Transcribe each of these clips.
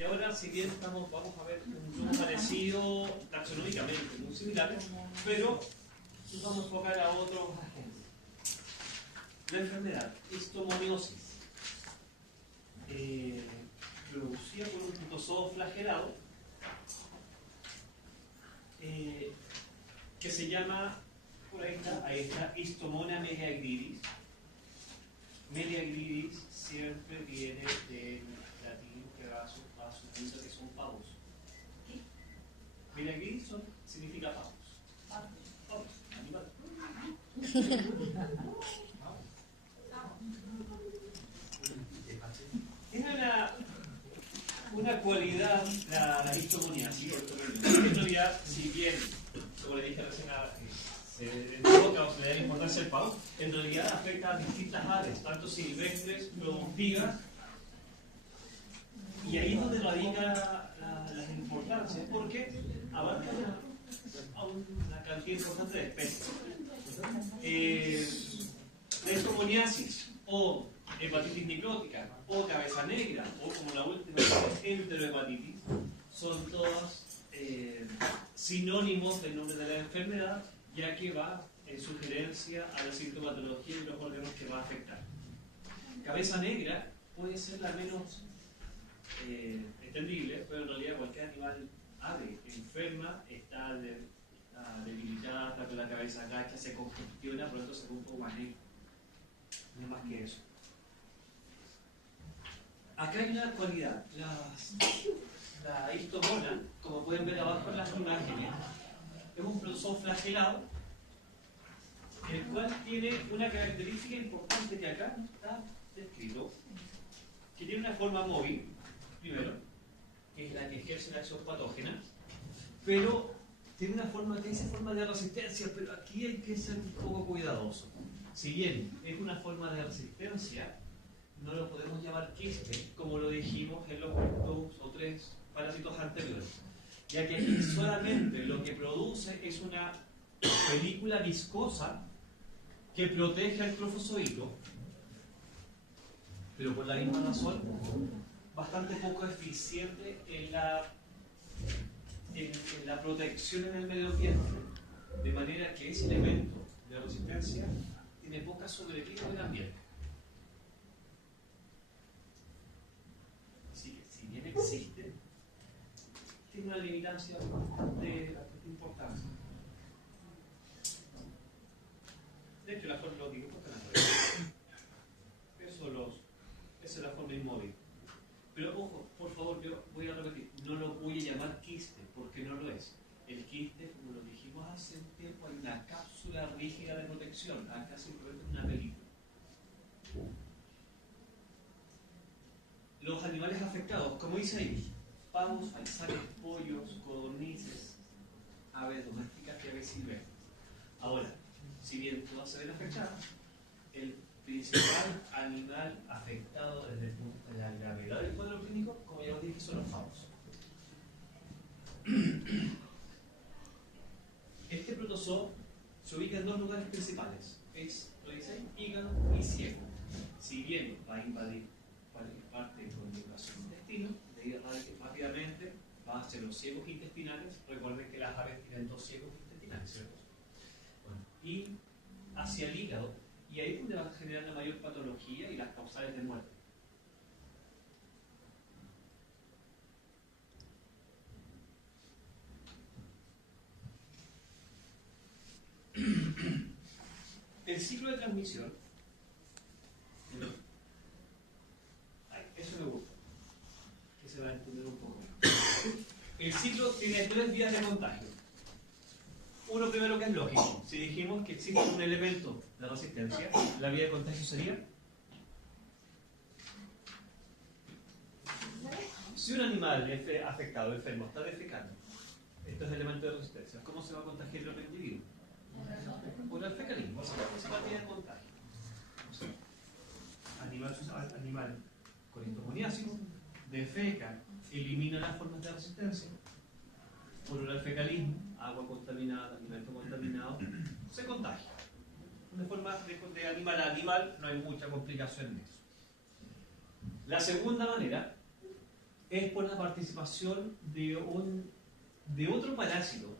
Y ahora, si bien vamos a ver un grupo parecido taxonómicamente, muy similares, pero nos vamos a enfocar a otros agentes. La enfermedad, histomoniosis, producida por un protozoo flagelado, que se llama, por ahí está, Histomona meleagridis. Meleagridis siempre viene del latín que va a su punto, que son pavos. Meleagridis significa pavos. Pavos, animal. Tiene una cualidad, la histomoniasis, en realidad, si bien, como le dije recién, se enfoca o se le da importancia al pavo, en realidad afecta a distintas aves, tanto silvestres, productivas, y ahí es donde radica la importancia, porque abarca a una cantidad importante de especies. La histomoniasis o hepatitis necrótica o cabeza negra o como la última enterohepatitis son todas sinónimos del nombre de la enfermedad, ya que va en sugerencia a la sintomatología y los órganos que va a afectar. Cabeza negra puede ser la menos entendible, pero en realidad cualquier animal ave enferma está debilitada, está con la cabeza agacha, se congestiona, por lo tanto se ve un poco más negro. No más que eso. Acá hay una cualidad. La histomona, como pueden ver abajo en las imágenes, es un protozoo flagelado, el cual tiene una característica importante que acá está descrito, que tiene una forma móvil, primero, que es la que ejerce la acción patógena, pero tiene una forma que dice forma de resistencia, pero aquí hay que ser un poco cuidadoso. Si bien es una forma de resistencia, no lo podemos llamar quiste, como lo dijimos en los 2 o 3 parásitos anteriores, ya que aquí solamente lo que produce es una película viscosa que protege al trofozoito, pero por la misma razón bastante poco eficiente en la protección en el medio ambiente, de manera que ese elemento de resistencia tiene poca sobrevida en el ambiente. Así que, si bien existe, tiene una limitancia bastante importante. De hecho, la forma lo digo porque esa es la forma inmóvil. Pero ojo, por favor, yo voy a repetir, no lo voy a llamar quiste, porque no lo es. El quiste, como lo dijimos hace un tiempo, hay una cápsula rígida de protección. Acá simplemente es una película. Los animales afectados, como dice ahí, pavos, alzares, pollos, codornices, aves domésticas y aves silvestres. Ahora, si bien todas se ven afectadas, el principal animal afectado desde el punto de la gravedad del cuadro clínico, como ya os dije, son los pavos. Este protozoo se ubica en 2 lugares principales, lo dice ahí, hígado y ciego. Si bien va a invadir parte con invasión intestino, de ahí rápidamente va hacia los ciegos intestinales. Recuerden que las aves tienen 2 ciegos intestinales, ¿cierto? Bueno, y hacia el hígado, y ahí es donde va a generar la mayor patología y las causales de muerte. El ciclo de transmisión, eso me gusta, que se va a entender un poco. El ciclo tiene 3 vías de contagio. Uno primero que es lógico. Si dijimos que existe un elemento de resistencia, la vía de contagio sería: si un animal afectado, enfermo, está defecando, esto es elemento de resistencia, ¿cómo se va a contagiar el otro individuo? Por el fecalismo, esa es la vía de contagio. Animal con histomoniasis defeca, elimina las formas de resistencia. Por el fecalismo, agua contaminada, alimento contaminado, se contagia. De forma de animal a animal, no hay mucha complicación en eso. La segunda manera es por la participación de otro parásito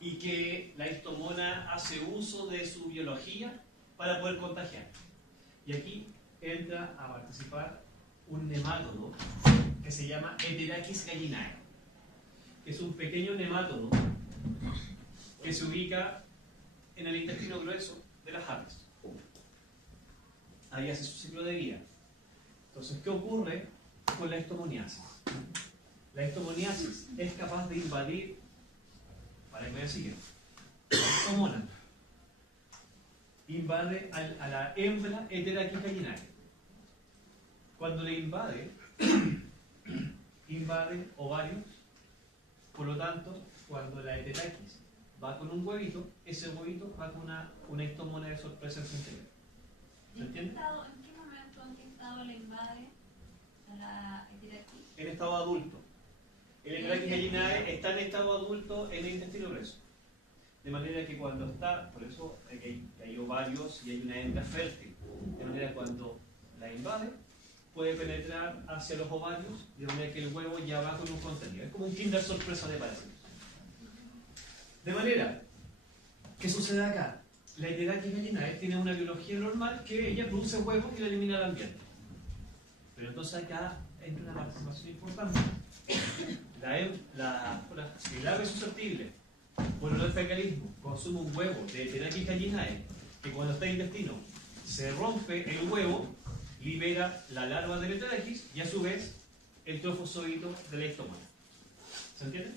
y que la histomona hace uso de su biología para poder contagiar. Y aquí entra a participar un nemátodo que se llama Heterachis gallinae, que es un pequeño nemátodo que se ubica en el intestino grueso de las aves. Ahí hace su ciclo de vida. Entonces, ¿qué ocurre con la histomoniasis? La histomoniasis es capaz de invadir, para que me vean siguiente, la histomona invade a la hembra Heterachis gallinae. Cuando le invade, invade ovarios. Por lo tanto, cuando la Heterachis va con un huevito, ese huevito va con una histomona de sorpresa en su interior. ¿Se entiende? ¿En qué momento, en qué estado le invade a la Heterachis? En estado adulto. El Heterachis gallinae está en estado adulto en el intestino grueso. De manera que cuando está, por eso hay ovarios y hay una hembra fértil. De manera que cuando la invade, puede penetrar hacia los ovarios, de manera que el huevo ya va con un contenido. Es como un kinder sorpresa de parásitos. De manera, ¿qué sucede acá? La Heterachis gallinae tiene una biología normal que ella produce huevos y la elimina al ambiente. Pero entonces acá entra una participación importante. El ave susceptible por el fecalismo consume un huevo de Heterachis gallinae que cuando está en el intestino se rompe el huevo, libera la larva del Heterachis y a su vez el trofozoito de la histomona. ¿Se entiende?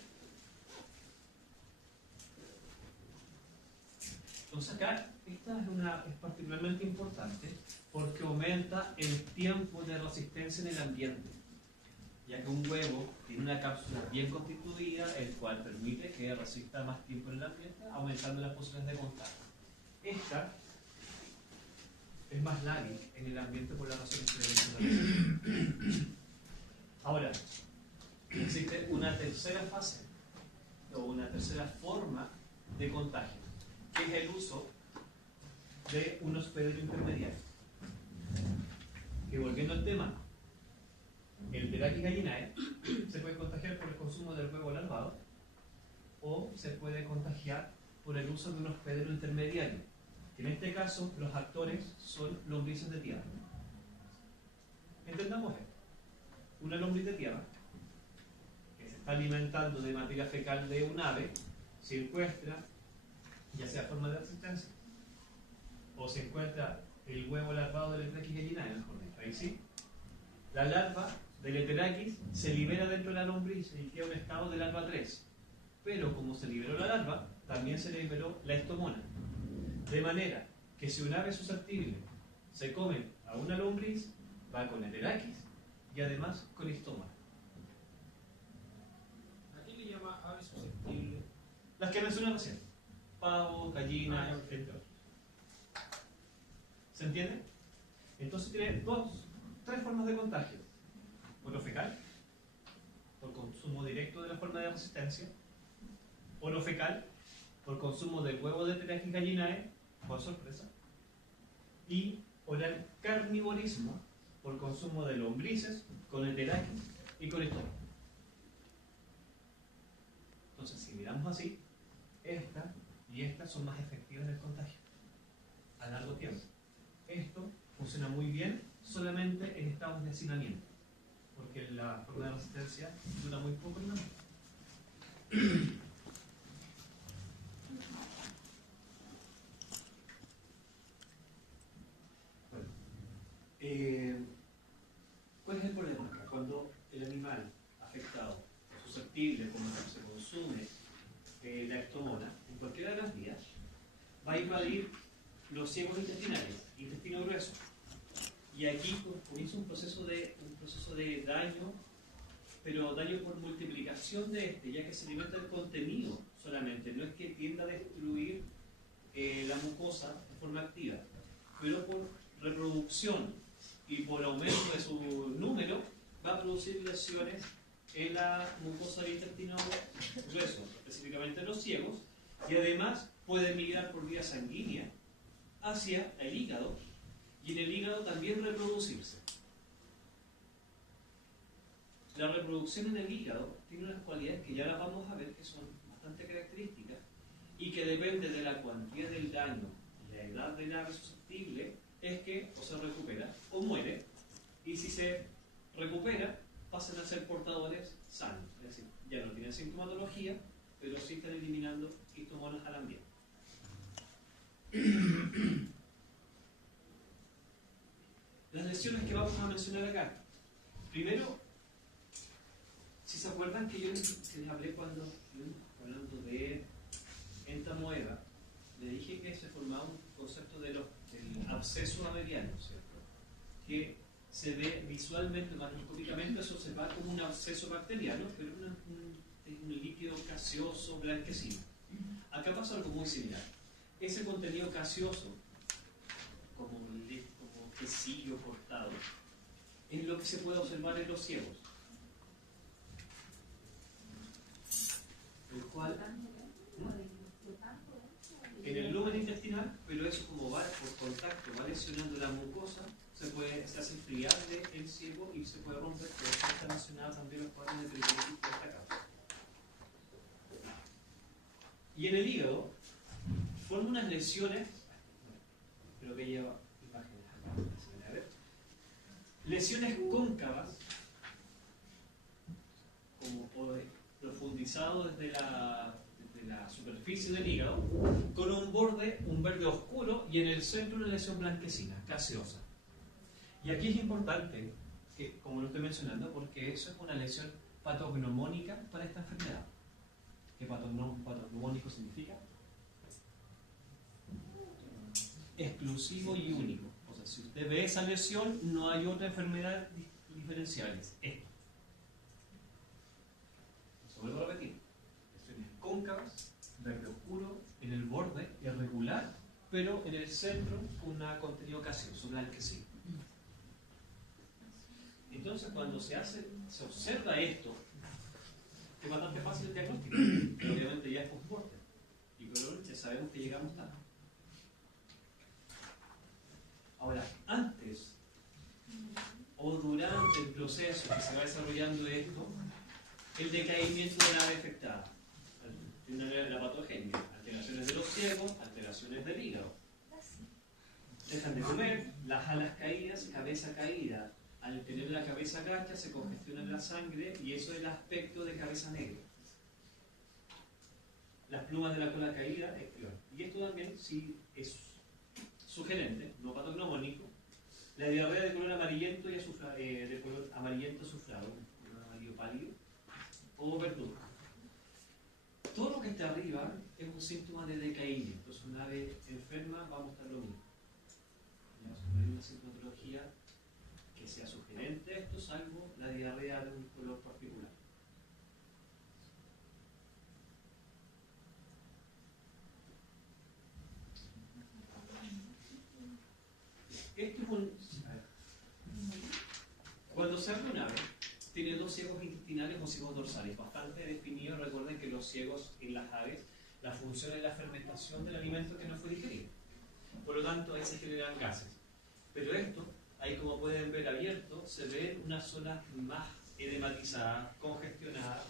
Entonces acá esta es particularmente importante porque aumenta el tiempo de resistencia en el ambiente, ya que un huevo tiene una cápsula bien constituida, el cual permite que resista más tiempo en el ambiente, aumentando las posibilidades de contagio. Esta es más lábil en el ambiente por la razón que le mencioné. Ahora, existe una tercera fase o una tercera forma de contagio, que es el uso de un hospedero intermediario. Que volviendo al tema, el Heterachis gallinae se puede contagiar por el consumo del huevo larvado o se puede contagiar por el uso de un hospedero intermediario. En este caso, los actores son lombrices de tierra. Entendamos esto. Una lombriz de tierra que se está alimentando de materia fecal de un ave se encuentra, ya sea forma de resistencia, o se encuentra el huevo larvado del Heterachis gallinae, mejor dicho. Ahí sí. La larva del Heterachis se libera dentro de la lombriz y queda un estado de larva 3. Pero como se liberó la larva, también se liberó la histomona. De manera que si un ave susceptible se come a una lombriz, va con Heterachis y además con histomona. ¿A qué le llama ave susceptible? Las que mencioné recién. Pavos, gallinas, entre otros. ¿Se entiende? Entonces tiene tres formas de contagio. Por lo fecal, por consumo directo de la forma de resistencia. Por lo fecal, por consumo del huevo de Heterachis gallinae, por sorpresa. Y oral carnivorismo, por consumo de lombrices con Heterachis y con histomona. Entonces, si miramos así, esta y esta son más efectivas en el contagio a largo tiempo. Esto funciona muy bien solamente en estados de hacinamiento, porque la forma de resistencia dura muy poco en la mente. ¿Cuál es el problema acá? Cuando el animal afectado, susceptible, como se consume la histomona, en cualquiera de las vías, va a invadir los ciegos intestinales, intestino grueso. Y aquí comienza un proceso de daño, pero daño por multiplicación de ya que se alimenta el contenido solamente, no es que tienda a destruir la mucosa de forma activa, pero por reproducción y por aumento de su número va a producir lesiones en la mucosa del intestino grueso, específicamente en los ciegos, y además puede migrar por vía sanguínea hacia el hígado y en el hígado también reproducirse. La reproducción en el hígado tiene unas cualidades que ya las vamos a ver que son bastante características y que depende de la cuantía del daño y la edad del ave susceptible, es que o se recupera o muere, y si se recupera pasan a ser portadores sanos, es decir, ya no tienen sintomatología, pero sí están eliminando histomonas al ambiente. Las lesiones que vamos a mencionar acá. Primero, si se acuerdan que yo les hablé cuando hablando de entamoeba, le dije que se formaba un concepto del absceso averiano, ¿cierto? Que se ve visualmente, macroscópicamente, eso se va como un absceso bacteriano, pero es un líquido gaseoso blanquecino. Acá pasa algo muy similar. Ese contenido gaseoso, como quesillo cortado, es lo que se puede observar en los ciegos. El cual, en el lumen intestinal, pero eso como va por contacto, va lesionando la mucosa, se hace friable el ciego y se puede romper, por eso está mencionado también los cuadros de peritonitis por esta causa. Y en el hígado forma unas lesiones, pero que lleva imágenes acá, se ven a ver, lesiones cóncavas, como profundizado desde la superficie del hígado, con un borde, un verde oscuro, y en el centro una lesión blanquecina, gaseosa. Y aquí es importante, que, como lo estoy mencionando, porque eso es una lesión patognomónica para esta enfermedad. ¿Qué patognomónico significa? Exclusivo y único. O sea, si usted ve esa lesión, no hay otra enfermedad diferencial. Es esto. Lo vuelvo a repetir. Lesiones cóncavas, verde oscuro, en el borde irregular, pero en el centro una contenido gaseoso, blanquecino. Entonces, cuando se observa esto, es bastante fácil el diagnóstico, pero obviamente ya es post-mortem, y probablemente sabemos que llegamos tarde. Ahora, antes o durante el proceso que se va desarrollando esto, el decaimiento de la ave afectada, la patogenia, alteraciones de los ciegos, alteraciones del hígado. Dejan de comer, las alas caídas, cabeza caída. Al tener la cabeza gacha se congestiona la sangre y eso es el aspecto de cabeza negra. Las plumas de la cola caída es peor. Y esto también sí es sugerente, no patognomónico. La diarrea de color amarillento y de color amarillento azufrado, un amarillo pálido, o verdura. Todo lo que está arriba es un síntoma de decaimiento. Entonces, una ave enferma va a mostrar lo mismo. No hay una sintomatología que sea sugerente esto, salvo la diarrea de un color particular. Esto es cuando se abre un ave, tiene dos ciegos intestinales o ciegos dorsales, bastante definidos. Recuerden que los ciegos en las aves, la función es la fermentación del alimento que no fue digerido. Por lo tanto, ahí se generan gases. Pero esto, ahí como pueden ver abierto, se ve una zona más edematizada, congestionada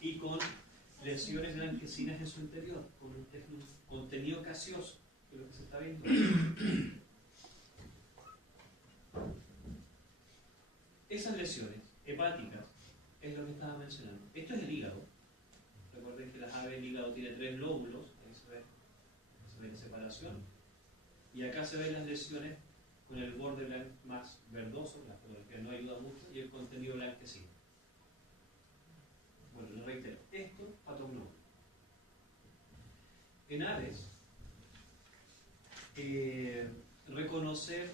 y con lesiones blanquecinas en su interior, con un contenido gaseoso, que es lo que se está viendo. Esas lesiones hepáticas es lo que estaba mencionando. Esto es el hígado. Recuerden que las aves, el hígado tiene 3 lóbulos, ahí se ve la separación. Y acá se ven las lesiones con el borde más verdoso, que no ayuda mucho, y el contenido blanquecino. Bueno, lo reitero. Esto, patognomónico. En aves, reconocer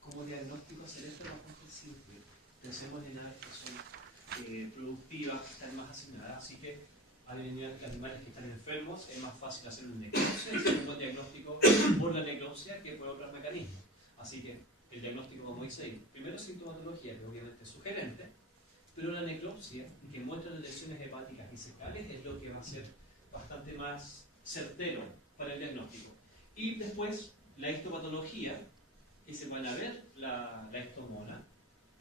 como diagnóstico hacer esto es bastante simple. Pensemos en aves que son productivas, que están más asignadas, así que hay animales que están enfermos, es más fácil hacer un necropsia y hacer un buen diagnóstico por la necropsia que por otros mecanismos. Así que el diagnóstico, como dice ahí, primero sintomatología, que obviamente es sugerente, pero la necropsia, que muestra las lesiones hepáticas y secales, es lo que va a ser bastante más certero para el diagnóstico. Y después la histopatología, que se van a ver la histomona,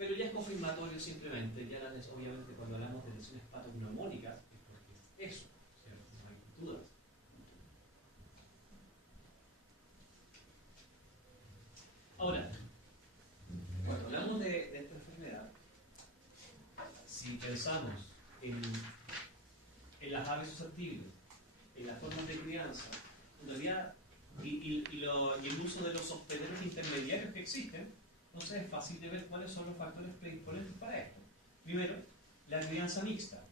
Pero ya es confirmatorio simplemente, ya obviamente cuando hablamos de lesiones patognomónicas, es porque es eso, ¿cierto? No hay dudas. Ahora, cuando hablamos de esta enfermedad, si pensamos en las aves susceptibles, en las formas de crianza, en realidad, y el uso de los hospederos intermediarios que existen, entonces es fácil de ver cuáles son los factores predisponentes para esto. Primero, la crianza mixta.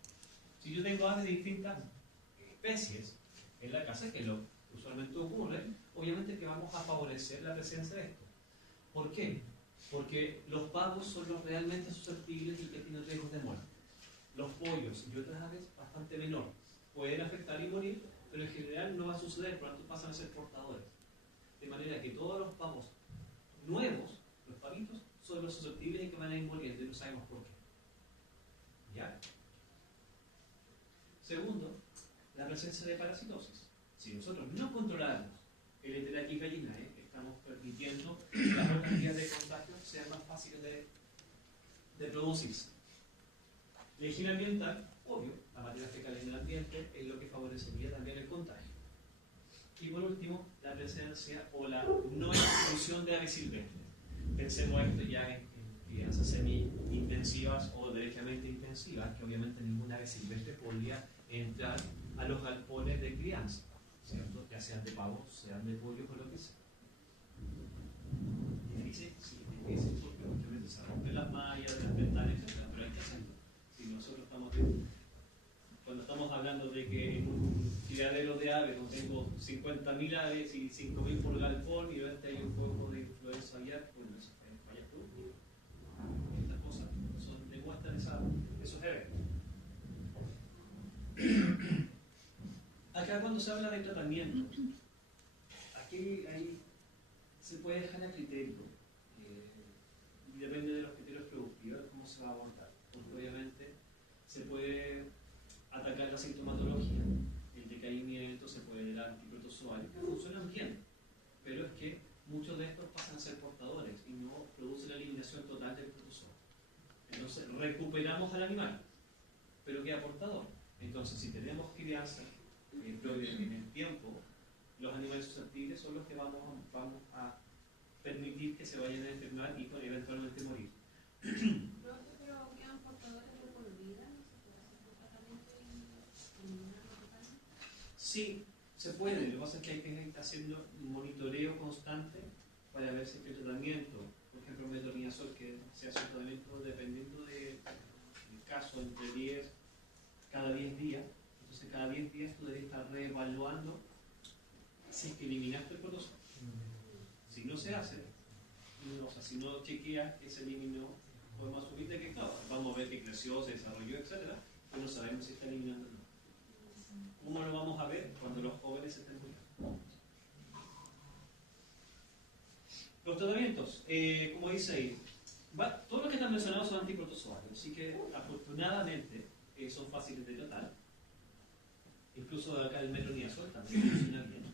Si yo tengo aves de distintas especies en la casa, que es lo que usualmente ocurre, obviamente que vamos a favorecer la presencia de esto. ¿Por qué? Porque los pavos son los realmente susceptibles y que tienen riesgos de muerte. Los pollos y otras aves bastante menor pueden afectar y morir, pero en general no va a suceder, por lo tanto pasan a ser portadores. De manera que todos los pavos nuevos, los pavitos, son los susceptibles y que van a ir muriendo y no sabemos por qué. ¿Ya? Segundo, la presencia de parasitosis. Si nosotros no controlamos el Enterococcus gallinae, estamos permitiendo que las otras vías de contagio sean más fáciles de producirse. La higiene ambiental, obvio, la materia fecal en el ambiente es lo que favorecería también el contagio. Y por último, la presencia o la no exclusión de aves silvestres. Pensemos esto ya en crianzas semi-intensivas o derechamente intensivas, que obviamente ninguna ave silvestre podría entrar a los galpones de crianza, ¿cierto? Ya sean de pavos, sean de pollos o lo que sea. Difícil, sí, difícil, porque muchas veces se rompen las mallas de las ventanas, etc. Pero hay que hacerlo. Si nosotros cuando estamos hablando de que en un criadero de aves no tengo 50.000 aves y 5.000 por galpón y de repente hay un poco de influenza aviar, bueno, eso vaya productivo. Estas cosas demuestran esos eventos. Acá cuando se habla de tratamiento, aquí se puede dejar a criterio, y depende de los criterios productivos, cómo se va a abordar. Porque obviamente se puede atacar la sintomatología, el decaimiento, se puede dar antiprotozoarios que funcionan bien, pero es que muchos de estos pasan a ser portadores y no producen la eliminación total del protozoa. Entonces recuperamos al animal, pero queda portador. Entonces si tenemos crianza en el tiempo, los animales susceptibles son los que vamos a permitir que se vayan a enfermar y eventualmente morir. Pero quedan portadores de por vida, ¿no se puede hacer un tratamiento y eliminarlo totalmente? Sí, se puede. Lo que pasa es que hay que ir haciendo un monitoreo constante para ver si el tratamiento, por ejemplo, metronidazol, que se hace un tratamiento dependiendo del caso, entre 10, cada 10 días. Entonces, cada 10 días tú debes estar reevaluando si es que eliminaste el protozoa. Si no se hace, o sea, si no chequeas que se eliminó, podemos asumir de que claro, vamos a ver que creció, se desarrolló, etc., pero no sabemos si está eliminando o no. ¿Cómo lo vamos a ver? Cuando los jóvenes estén muriendo. Los tratamientos, como dice ahí, todos los que están mencionados son antiprotozoarios, así que afortunadamente son fáciles de tratar. Incluso acá el metronidazol también funciona bien.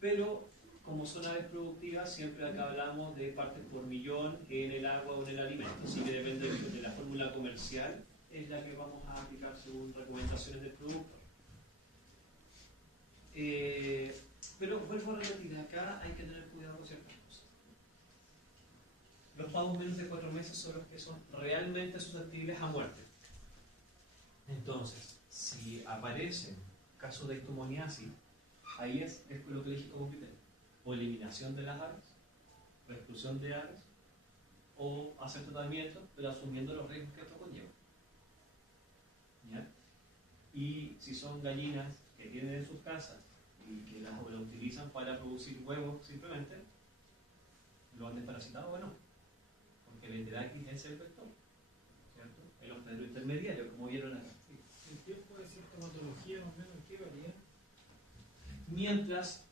Pero como son aves productivas, siempre acá hablamos de partes por millón en el agua o en el alimento. Así que depende de la fórmula comercial, es la que vamos a aplicar según recomendaciones del productor. Pero vuelvo a repetir, acá hay que tener cuidado con ciertas cosas. Los pavos menos de 4 meses son los que son realmente susceptibles a muerte. Entonces, si aparecen casos de histomoniasis, ahí es lo que dije como criterio. O eliminación de las aves, o exclusión de aves, o hacer tratamiento, pero asumiendo los riesgos que esto conlleva. ¿Ya? Y si son gallinas que tienen en sus casas y que las utilizan para producir huevos simplemente, ¿lo han desparasitado o no? Porque el Enterococcus es el vector, ¿cierto? El hospedero intermediario, como vieron acá. ¿El tiempo de sintomatología más o menos qué varía? Mientras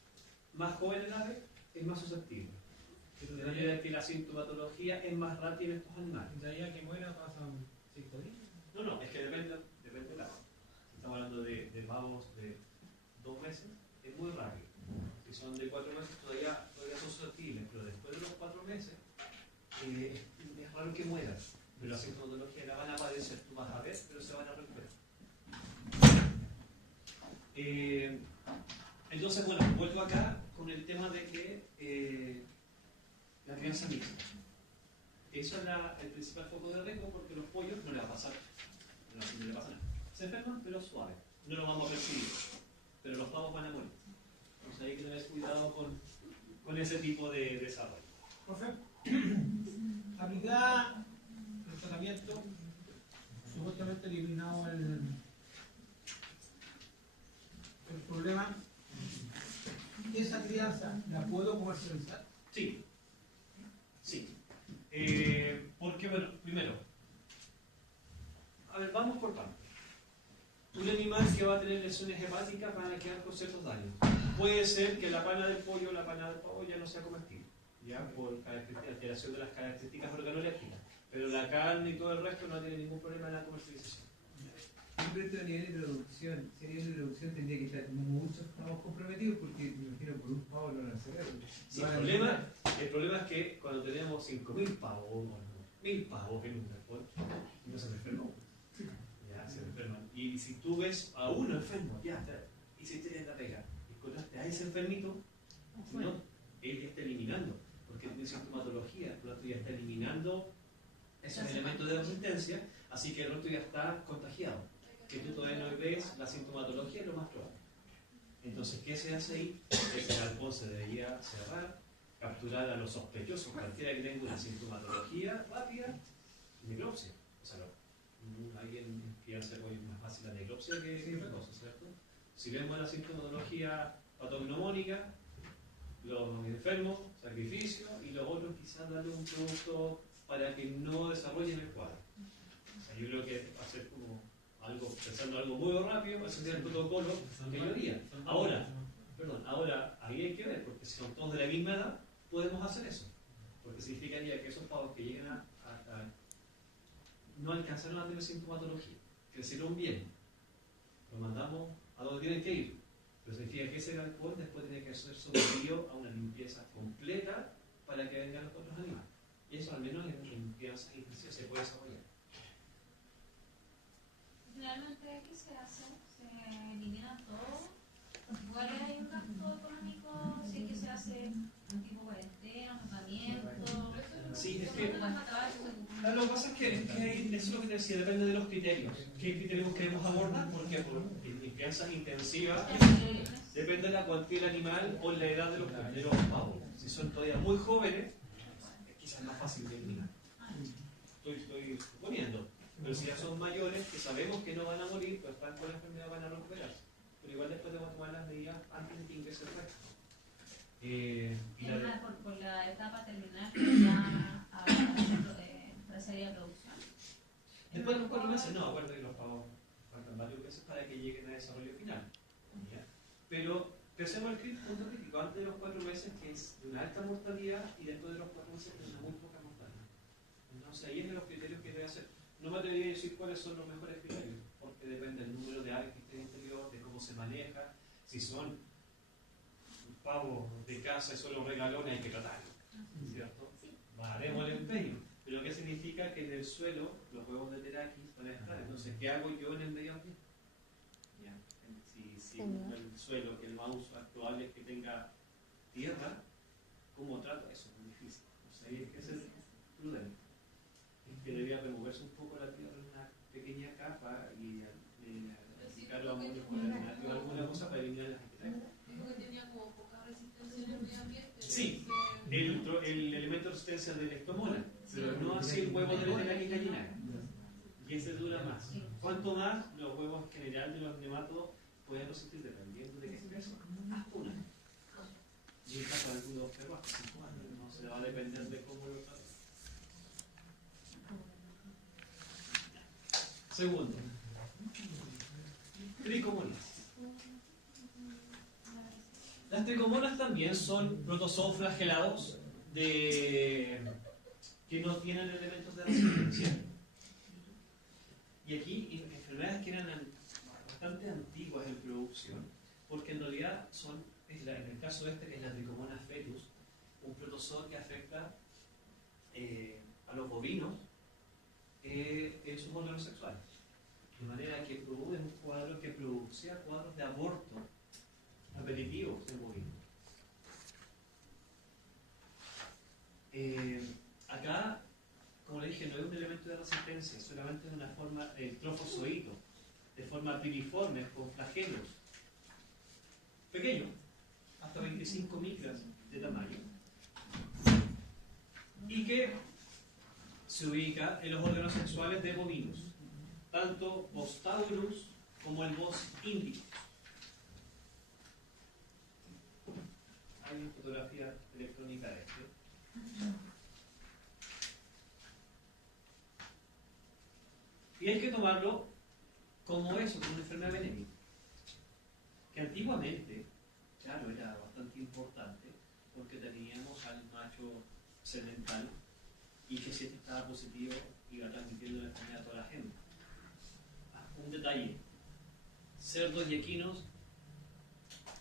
más joven el ave, es más susceptible. De manera que la sintomatología es más rápida en estos animales. De ahí a que muera pasan 5 días. No, es que depende del ave. Si estamos hablando de pavos de 2 meses, es muy rápido. Si son de 4 meses, todavía son susceptibles, pero después de los 4 meses, es raro que mueran. Entonces, bueno, vuelvo acá con el tema de que la crianza mixta. Eso es el principal foco de riesgo porque los pollos no le va a pasar, no le pasa nada. Se enferman, pero suave. No lo vamos a percibir, pero los pavos van a morir. Entonces hay que tener cuidado con ese tipo de desarrollo. Profe, aplicada el tratamiento, supuestamente eliminado el problema, ¿esa crianza la puedo comercializar? Sí, sí. Porque, bueno, primero, a ver, vamos por partes. Un animal que va a tener lesiones hepáticas van a quedar con ciertos daños. Puede ser que la pana del pollo o la pana del pavo ya no sea comestible, ya por alteración de las características organolépticas. Pero la carne y todo el resto no tiene ningún problema en la comercialización. Siempre esto a nivel de producción, si a nivel de producción tendría que estar muchos pavos comprometidos porque me imagino por un pavo no van a sacar. Sí, el problema es que cuando tenemos 5.000 pavos o 1.000 pavos en un galpón, no se enfermó. Ya, se enferman. Y si tú ves a uno enfermo, ya está, y se te la pega, y encontraste a ese enfermito, no, él está eliminando, porque tiene sintomatología, por lo tanto ya está eliminando esos elementos de resistencia, así que el resto ya está contagiado. Que tú todavía no ves la sintomatología es lo más probable. Entonces, ¿qué se hace ahí? Ese galpón se debería cerrar, capturar a los sospechosos, cualquiera que tenga una sintomatología rápida, necropsia. O sea, alguien piensa que es más fácil la necropsia que otra cosa, ¿cierto? Si vemos la sintomatología patognomónica, los enfermos, sacrificio, y los otros quizás darle un producto para que no desarrollen el cuadro. O sea, yo creo que va a ser como algo, pensando algo muy rápido, ese sería el protocolo que yo haría. Ahora, ahí hay que ver, porque si son todos de la misma edad, podemos hacer eso. Porque significaría que esos pavos que lleguen no alcanzaron a tener sintomatología, crecieron bien, los mandamos a donde tienen que ir. Pero significa que ese galpón después tiene que ser sometido a una limpieza completa para que vengan los otros animales. Y eso al menos en crianza intensiva se puede desarrollar. Finalmente, ¿qué se hace? ¿Se elimina todo? Igual hay un gasto económico, si es que se hace un tipo de cuarentena, tratamiento. Sí, es que lo que pasa es que eso es lo que te decía, depende de los criterios. ¿Qué criterios queremos abordar? Porque en crianzas intensivas depende de la cuantía del animal o la edad de los pavos. Si son todavía muy jóvenes, es quizás más fácil de eliminar. Estoy suponiendo. Pero si ya son mayores, que sabemos que no van a morir, pues están con la enfermedad, van a recuperarse. Pero igual después debemos tomar las medidas antes de que ingrese el resto. Por la etapa terminal, ya para salir a producción. Después de los 4 meses, no, acuerdo que los pavos faltan varios meses para que lleguen a desarrollo final. ¿Ya? Pero pensemos el punto crítico, antes de los 4 meses, que es de una alta mortalidad, y después de los 4 meses, de una muy poca mortalidad. Entonces ahí es de los criterios que debe hacer. No me atrevería a decir cuáles son los mejores criterios, porque depende del número de aves que esté interior, de cómo se maneja, si son pavos de casa y solo regalones, hay que tratarlos, ¿cierto? Haremos el empeño, pero ¿qué significa? Que en el suelo los huevos de terakis van a estar. Entonces, ¿qué hago yo en el medio ambiente? ¿Ya? Si el suelo, que el más uso actual es que tenga tierra, ¿cómo trato eso? Es muy difícil. Entonces, ahí hay que ser prudente. Que debería removerse un poco la tierra en una pequeña capa y aplicar alguna cosa para eliminar las bacterias. Porque tenía como poca resistencia en el medio ambiente. Sí, el elemento de resistencia del ectomona, pero no así el huevo de la gallina. Y ese dura más. Cuanto más, los huevos en general de los nematodos pueden resistir, dependiendo de qué especie, hasta un año. Y en caso de algunos perros, hasta 5 años. No se va a depender de cómo lo traten. Segundo, tricomonas. Las tricomonas también son protozoos flagelados que no tienen elementos de resistencia. Y aquí enfermedades que eran bastante antiguas en producción, porque en realidad en el caso este, que es la Trichomonas fetus, un protozoo que afecta a los bovinos en sus órganos sexuales. de manera que produce un cuadro que producía cuadros de aborto repetitivos en bovinos. Acá, como le dije, no es un elemento de resistencia, solamente es una forma del trofozoito, de forma piriforme, con flagelos pequeños, hasta 25 micras de tamaño, y que se ubica en los órganos sexuales de bovinos, tanto Bos taurus como el Bos indicus. Hay una fotografía electrónica de esto. Y hay que tomarlo como eso, como una enfermedad venérea, que antiguamente, claro, era bastante importante, porque teníamos al macho sedental y que si este estaba positivo iba transmitiendo la enfermedad a toda la gente. Un detalle: cerdos y equinos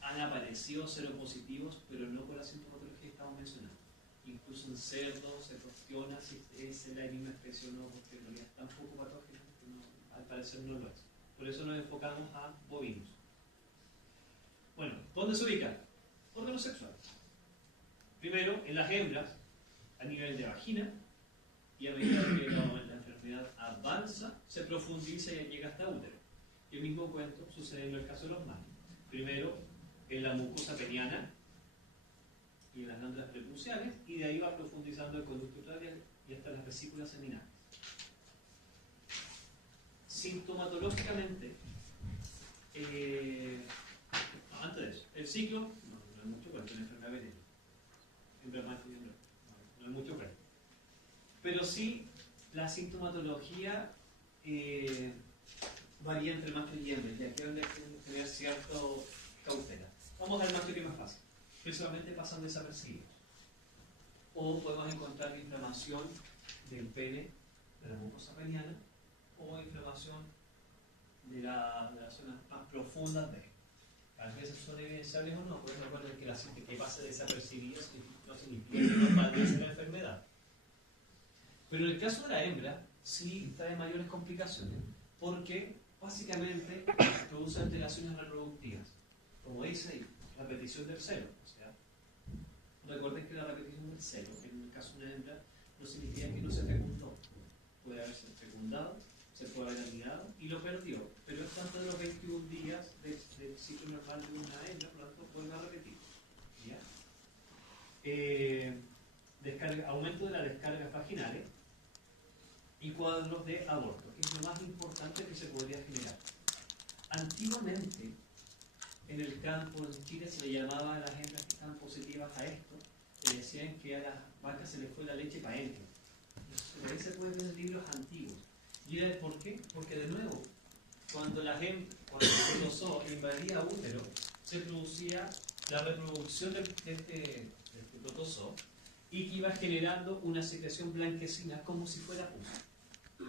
han aparecido seropositivos, pero no con la sintomatología que estamos mencionando. Incluso en cerdos se cuestiona si es la misma especie o no, porque en realidad es tan poco patógeno que no, al parecer no lo es. Por eso nos enfocamos a bovinos. Bueno, ¿dónde se ubica? Órganos sexuales. Primero, en las hembras, a nivel de vagina, y a medida que la enfermedad avanza, se profundiza y llega hasta útero. Y el mismo cuento sucede en el caso de los machos. Primero, en la mucosa peniana y en las glándulas prepuciales, y de ahí va profundizando el conducto radial y hasta las vesículas seminales. Sintomatológicamente, antes de eso, el ciclo, no es mucho cuento, es una enfermedad venérea. Hembra, macho y hembra. No es mucho cuento. Pero sí, la sintomatología varía entre macho y hembra, y aquí hay que tener cierta cautela. Vamos al macho, que es más fácil. Principalmente pasan desapercibidos. O podemos encontrar inflamación del pene, de la mucosa peniana, o inflamación de las zonas más profundas de él. A veces son evidenciables o no, pues recuerden que la gente que pase desapercibido no significa que no padece la enfermedad. Pero en el caso de la hembra, sí trae mayores complicaciones, porque básicamente produce alteraciones reproductivas. Como dice ahí, repetición del celo. O sea, recuerden que la repetición del celo, en el caso de una hembra, no significa que no se fecundó. Puede haberse fecundado, se puede haber anidado y lo perdió. Pero es tanto de los 21 días del ciclo normal de una hembra, por lo tanto, vuelve a repetir. ¿Ya? Aumento de las descargas vaginales y cuadros de aborto, que es lo más importante que se podría generar. Antiguamente, en el campo, en Chile, se le llamaba a las hembras que estaban positivas a esto, le decían que a las vacas se les fue la leche para adentro. De ahí se pueden ver libros antiguos. ¿Y era por qué? Porque, de nuevo, cuando el protozoo invadía útero, se producía la reproducción de este protozoo y que iba generando una secreción blanquecina como si fuera pus.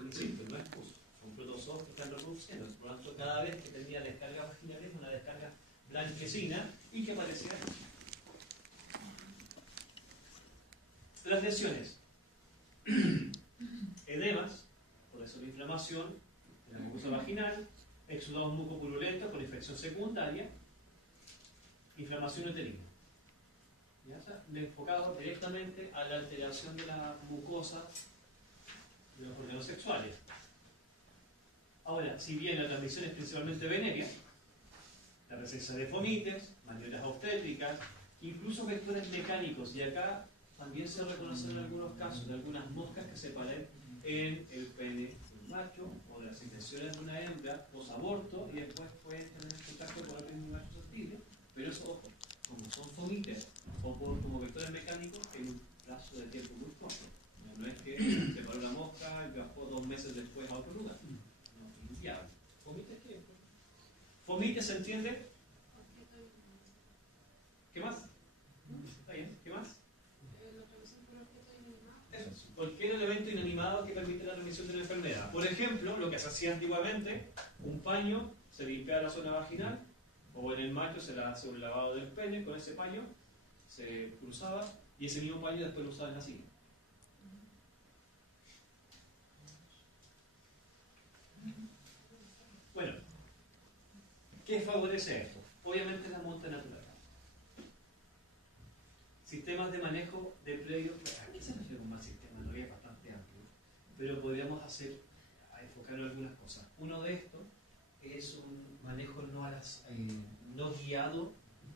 Insisto, no es pus, son protozoos que están reproduciendo. Por lo tanto, cada vez que tenía descarga vaginal es una descarga blanquecina y que aparecía aquí. Las lesiones. Edemas, por eso la inflamación de la mucosa vaginal, exudados mucopurulentos con infección secundaria, inflamación uterina. ¿Ya está? Enfocado directamente a la alteración de la mucosa de los órganos sexuales. Ahora, si bien la transmisión es principalmente venérea, la presencia de fomites, maniobras obstétricas, incluso vectores mecánicos, y acá también se reconocen en algunos casos de algunas moscas que se paren en el pene de un macho o de las infecciones de una hembra posaborto y después pueden tener contacto con el pene de un macho susceptible, pero eso, ojo, como son fomites o como vectores mecánicos en un plazo de tiempo muy corto. No es que se paró la mosca y viajó 2 meses después a otro lugar. No, inviable. ¿Fomites qué? ¿Fomites se entiende? ¿Qué más? ¿Está bien? ¿Qué más? Eso, cualquier elemento inanimado que permite la transmisión de la enfermedad. Por ejemplo, lo que se hacía antiguamente, un paño, se limpiaba la zona vaginal, o en el macho se le hace un lavado del pene, con ese paño se cruzaba, y ese mismo paño después lo usaba en la silla. ¿Qué favorece esto? Obviamente la monta natural. Sistemas de manejo de predios, aquí se refiere con más sistema, en realidad es bastante amplio, pero podríamos enfocar en algunas cosas. Uno de estos es un manejo no guiado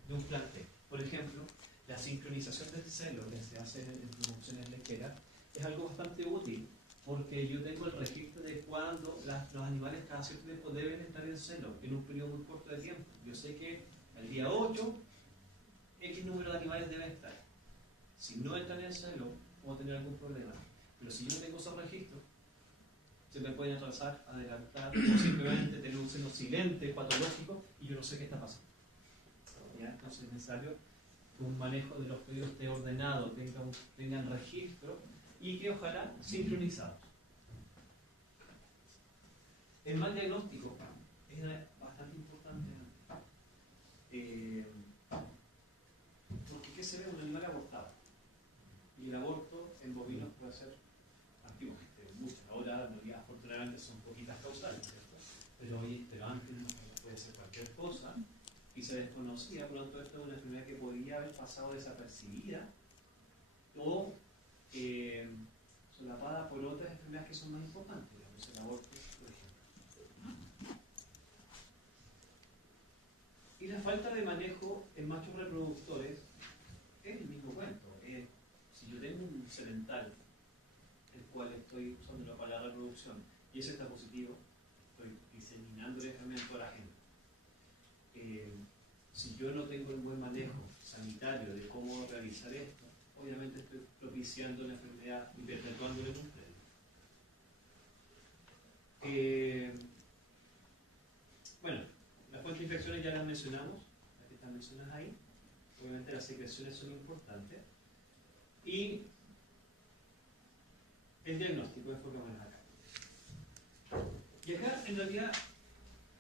de un plantel. Por ejemplo, la sincronización del celo que se hace en producciones lecheras es algo bastante útil, porque yo tengo el registro de cuándo los animales cada cierto tiempo deben estar en celo, en un periodo muy corto de tiempo. Yo sé que al día 8, X número de animales deben estar. Si no están en celo, puedo tener algún problema. Pero si yo no tengo esos registros, se me pueden atrasar, adelantar, o simplemente tener un seno silente, patológico, y yo no sé qué está pasando. ¿Ya? Entonces es necesario que un manejo de los pedidos esté ordenado, tengan registro, y que ojalá sincronizados. El mal diagnóstico es bastante importante. Porque ¿qué se ve? Un animal abortado. Y el aborto en bovinos puede ser antiguamente mucho. Ahora, afortunadamente, son poquitas causales, ¿cierto? Pero antes puede ser cualquier cosa y se desconocía. Por lo tanto, esto es una enfermedad que podría haber pasado desapercibida o solapada por otras enfermedades que son más importantes, digamos, el aborto, por ejemplo. Y la falta de manejo en machos reproductores es el mismo cuento. Si yo tengo un semental, el cual estoy usando para la reproducción, y ese está positivo, estoy diseminando la enfermedad en toda la gente. Si yo no tengo un buen manejo sanitario de cómo realizar esto, obviamente estoy propiciando la enfermedad y perpetuándola en un predio. Bueno, las fuentes de infecciones ya las mencionamos, las que están mencionadas ahí. Obviamente las secreciones son importantes. Y el diagnóstico, enfocémonos acá. Y acá, en realidad,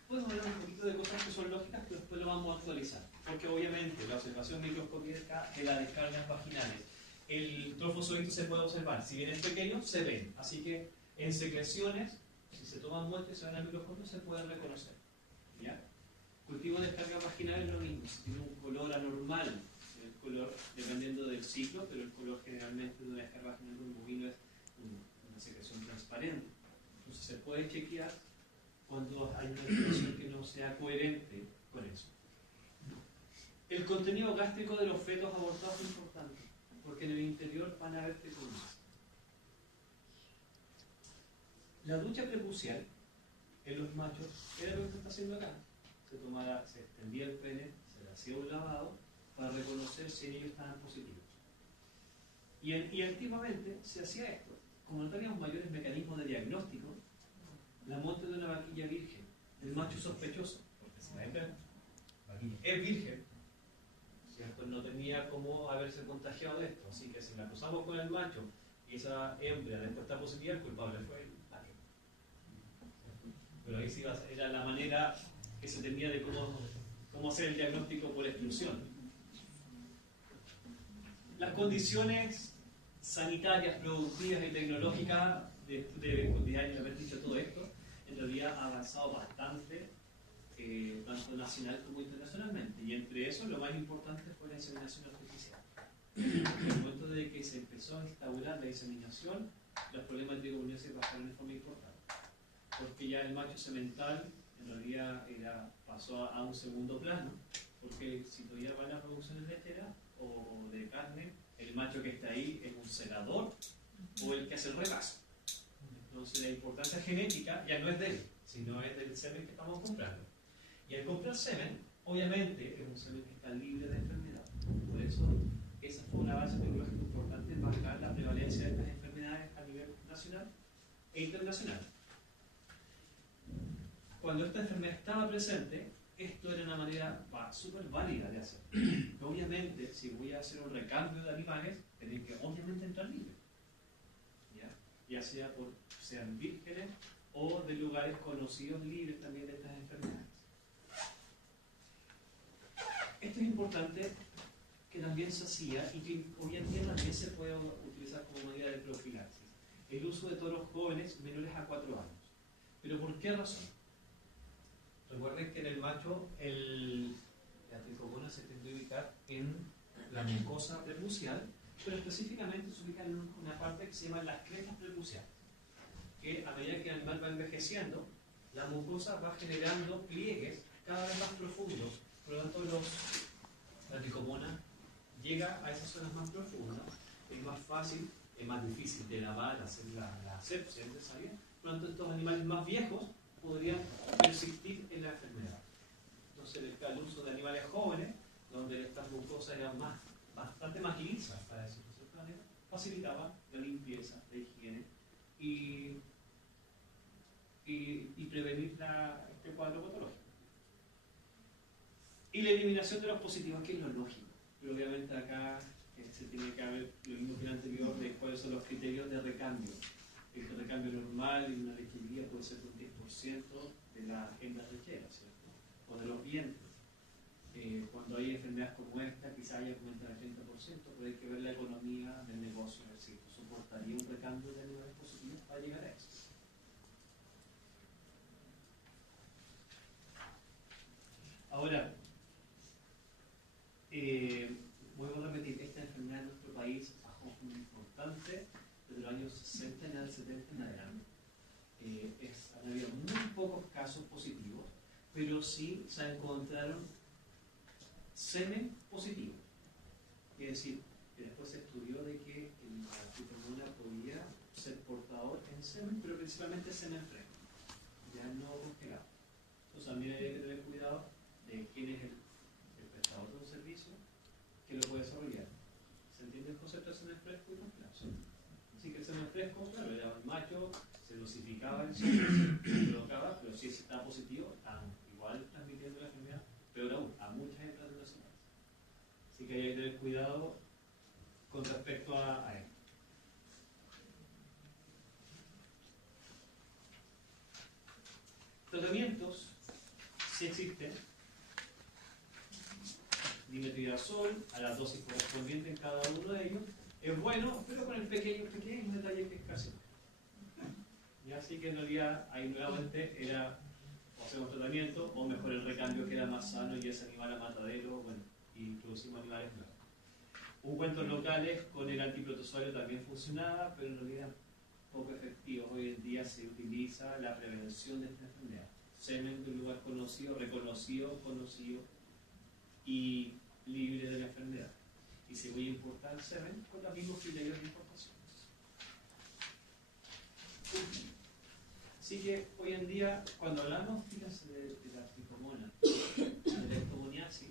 podemos hablar un poquito de cosas que son lógicas, que después lo vamos a actualizar. Porque obviamente la observación microscópica de las descargas vaginales, el trofozoito se puede observar. Si bien es pequeño, se ven. Así que en secreciones, si se toman muestras y se van al microscopio, se pueden reconocer. ¿Ya? Cultivo de descarga vaginal es lo mismo. Si tiene un color anormal, el color dependiendo del ciclo, pero el color generalmente de una descarga vaginal de un bovino es una secreción transparente. Entonces se puede chequear cuando hay una secreción que no sea coherente con eso. El contenido gástrico de los fetos abortados es importante, porque en el interior van a haber fecundis. La ducha prepucial en los machos era lo que se está haciendo acá. Se extendía el pene, se le hacía un lavado para reconocer si ellos estaban positivos. Y antiguamente se hacía esto. Como no teníamos mayores mecanismos de diagnóstico, la muerte de una vaquilla virgen, del macho sospechoso, porque si la hembra es virgen, ¿cierto? No tenía cómo haberse contagiado de esto. Así que si la cruzamos con el macho y esa hembra después está positiva, el culpable fue el macho. Pero ahí sí era la manera que se tenía de cómo hacer el diagnóstico por exclusión. Las condiciones sanitarias, productivas y tecnológicas de haber dicho todo esto, en realidad ha avanzado bastante, tanto nacional como internacionalmente. Y entre eso, lo más importante fue la inseminación artificial. En el momento de que se empezó a instaurar la inseminación, los problemas de trigonometría se bajaron de forma importante. Porque ya el macho semental en realidad pasó a un segundo plano, porque si todavía va a las producciones lecheras o de carne, el macho que está ahí es un celador o el que hace el regazo. Entonces la importancia genética ya no es de él, sino es del semen que estamos comprando. Y al comprar semen, obviamente es un semen que está libre de enfermedad. Por eso, esa fue una base tecnológica importante en bajar la prevalencia de estas enfermedades a nivel nacional e internacional. Cuando esta enfermedad estaba presente, esto era una manera súper válida de hacer. Obviamente, si voy a hacer un recambio de animales, tienen que obviamente entrar libres. Ya sea sean vírgenes o de lugares conocidos libres también de estas enfermedades. Esto es importante, que también se hacía y que hoy en día también se puede utilizar como medida de profilaxis. El uso de toros jóvenes menores a 4 años. ¿Pero por qué razón? Recuerden que en el macho la tricomona se tiende a ubicar en la mucosa prepucial, pero específicamente se ubica en una parte que se llama las crestas prepuciales, que a medida que el animal va envejeciendo, la mucosa va generando pliegues cada vez más profundos, por lo tanto la tricomona llega a esas zonas más profundas, es más fácil, es más difícil de lavar, hacer la asepsia necesaria, por lo tanto estos animales más viejos podrían persistir en la enfermedad. Entonces el uso de animales jóvenes, donde estas mucosas eran bastante más lisas, para decirlo de cierta manera, facilitaba la limpieza, la higiene y prevenir este cuadro patológico. Y la eliminación de los positivos, que es lo lógico. Pero obviamente acá se tiene que ver lo mismo que el anterior, de cuáles son los criterios de recambio. El recambio normal en una lechería puede ser un 10% de las hembras lecheras, ¿cierto? O de los vientres. Cuando hay enfermedades como esta, quizá haya que aumentar el 30%, pero hay que ver la economía del negocio, es decir, soportaría un recambio de animales positivos para llegar a eso. Ahora, vuelvo a repetir, esta enfermedad en nuestro país bajó muy importante desde los años 60 en el 70 en adelante. Han habido muy pocos casos positivos, pero sí se encontraron semen positivo. Es decir, que después se estudió de que la tricomona podía ser portador en semen, pero principalmente semen fresco, ya no congelado. Entonces también hay que tener cuidado de quién es el prestador de un servicio que lo puede desarrollar. ¿Se entiende el concepto de semen fresco y congelado? ¿Sí? Así que el semen fresco, claro, era un macho, se dosificaba el semen, se colocaba, pero si está positivo, igual transmitiendo la enfermedad, peor aún, a muchas hembras de los animales. Así que hay que tener cuidado con respecto a esto. Tratamientos, sí existen. Dimetridazol a la dosis correspondiente en cada uno de ellos es bueno, pero con el pequeño detalle que es casi. Y así que en realidad ahí nuevamente era o hacemos tratamiento o mejor el recambio que era más sano y ese animal a matadero, bueno, y introducimos animales nuevos. Ungüentos locales con el antiprotozoario también funcionaba, pero en realidad poco efectivo. Hoy en día se utiliza la prevención de esta enfermedad. Semen de un lugar conocido, reconocido, conocido y libre de la enfermedad. Y se voy a importar semen con los mismos criterios de importación. Así que hoy en día, cuando hablamos, fíjense, de la tricomona, de la ectomoniasis,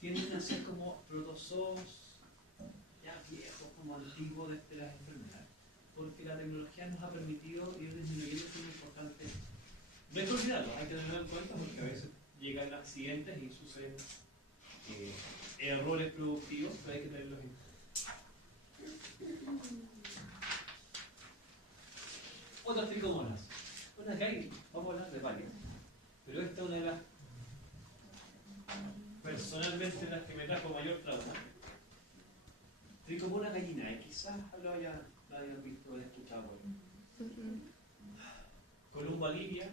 tienden a ser como protozoos ya viejos, como antiguos de las enfermedades, porque la tecnología nos ha permitido ir disminuyendo de forma importante. No hay que olvidarlo, hay que tenerlo en cuenta porque a veces llegan accidentes y suceden errores productivos, pero hay que tenerlos en cuenta. Otras tricomonas. Bueno, acá vamos a hablar de varias, pero esta es una de las, personalmente, las que me trajo mayor trauma. Tricomona gallinae, quizás lo hayan visto o escuchado. Columba libia,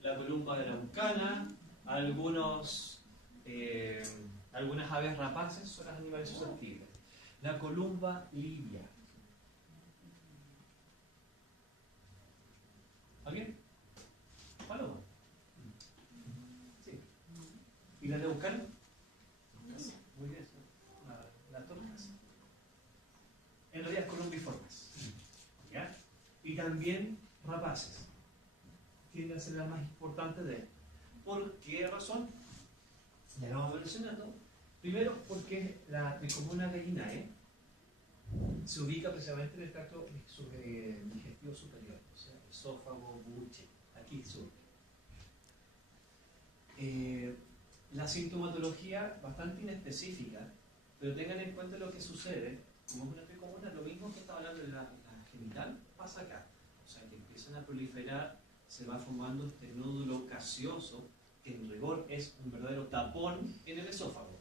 la columba graucana, algunas aves rapaces son los animales susceptibles. La columba libia. ¿Alguien? ¿Paloma? Sí. ¿Y la neucana? Muy bien. Las tortas. En realidad columbiformes. ¿Ya? Y también rapaces. Tienden a ser las más importantes de él. ¿Por qué razón? Ya lo vamos mencionando. Primero, porque la Tricomona gallinae se ubica precisamente en el tracto digestivo superior, o sea, esófago, buche, aquí surge. La sintomatología bastante inespecífica, pero tengan en cuenta lo que sucede, como es una tricomona, lo mismo que estaba hablando de la genital, pasa acá. O sea, que empiezan a proliferar, se va formando este nódulo gaseoso, que en rigor es un verdadero tapón en el esófago.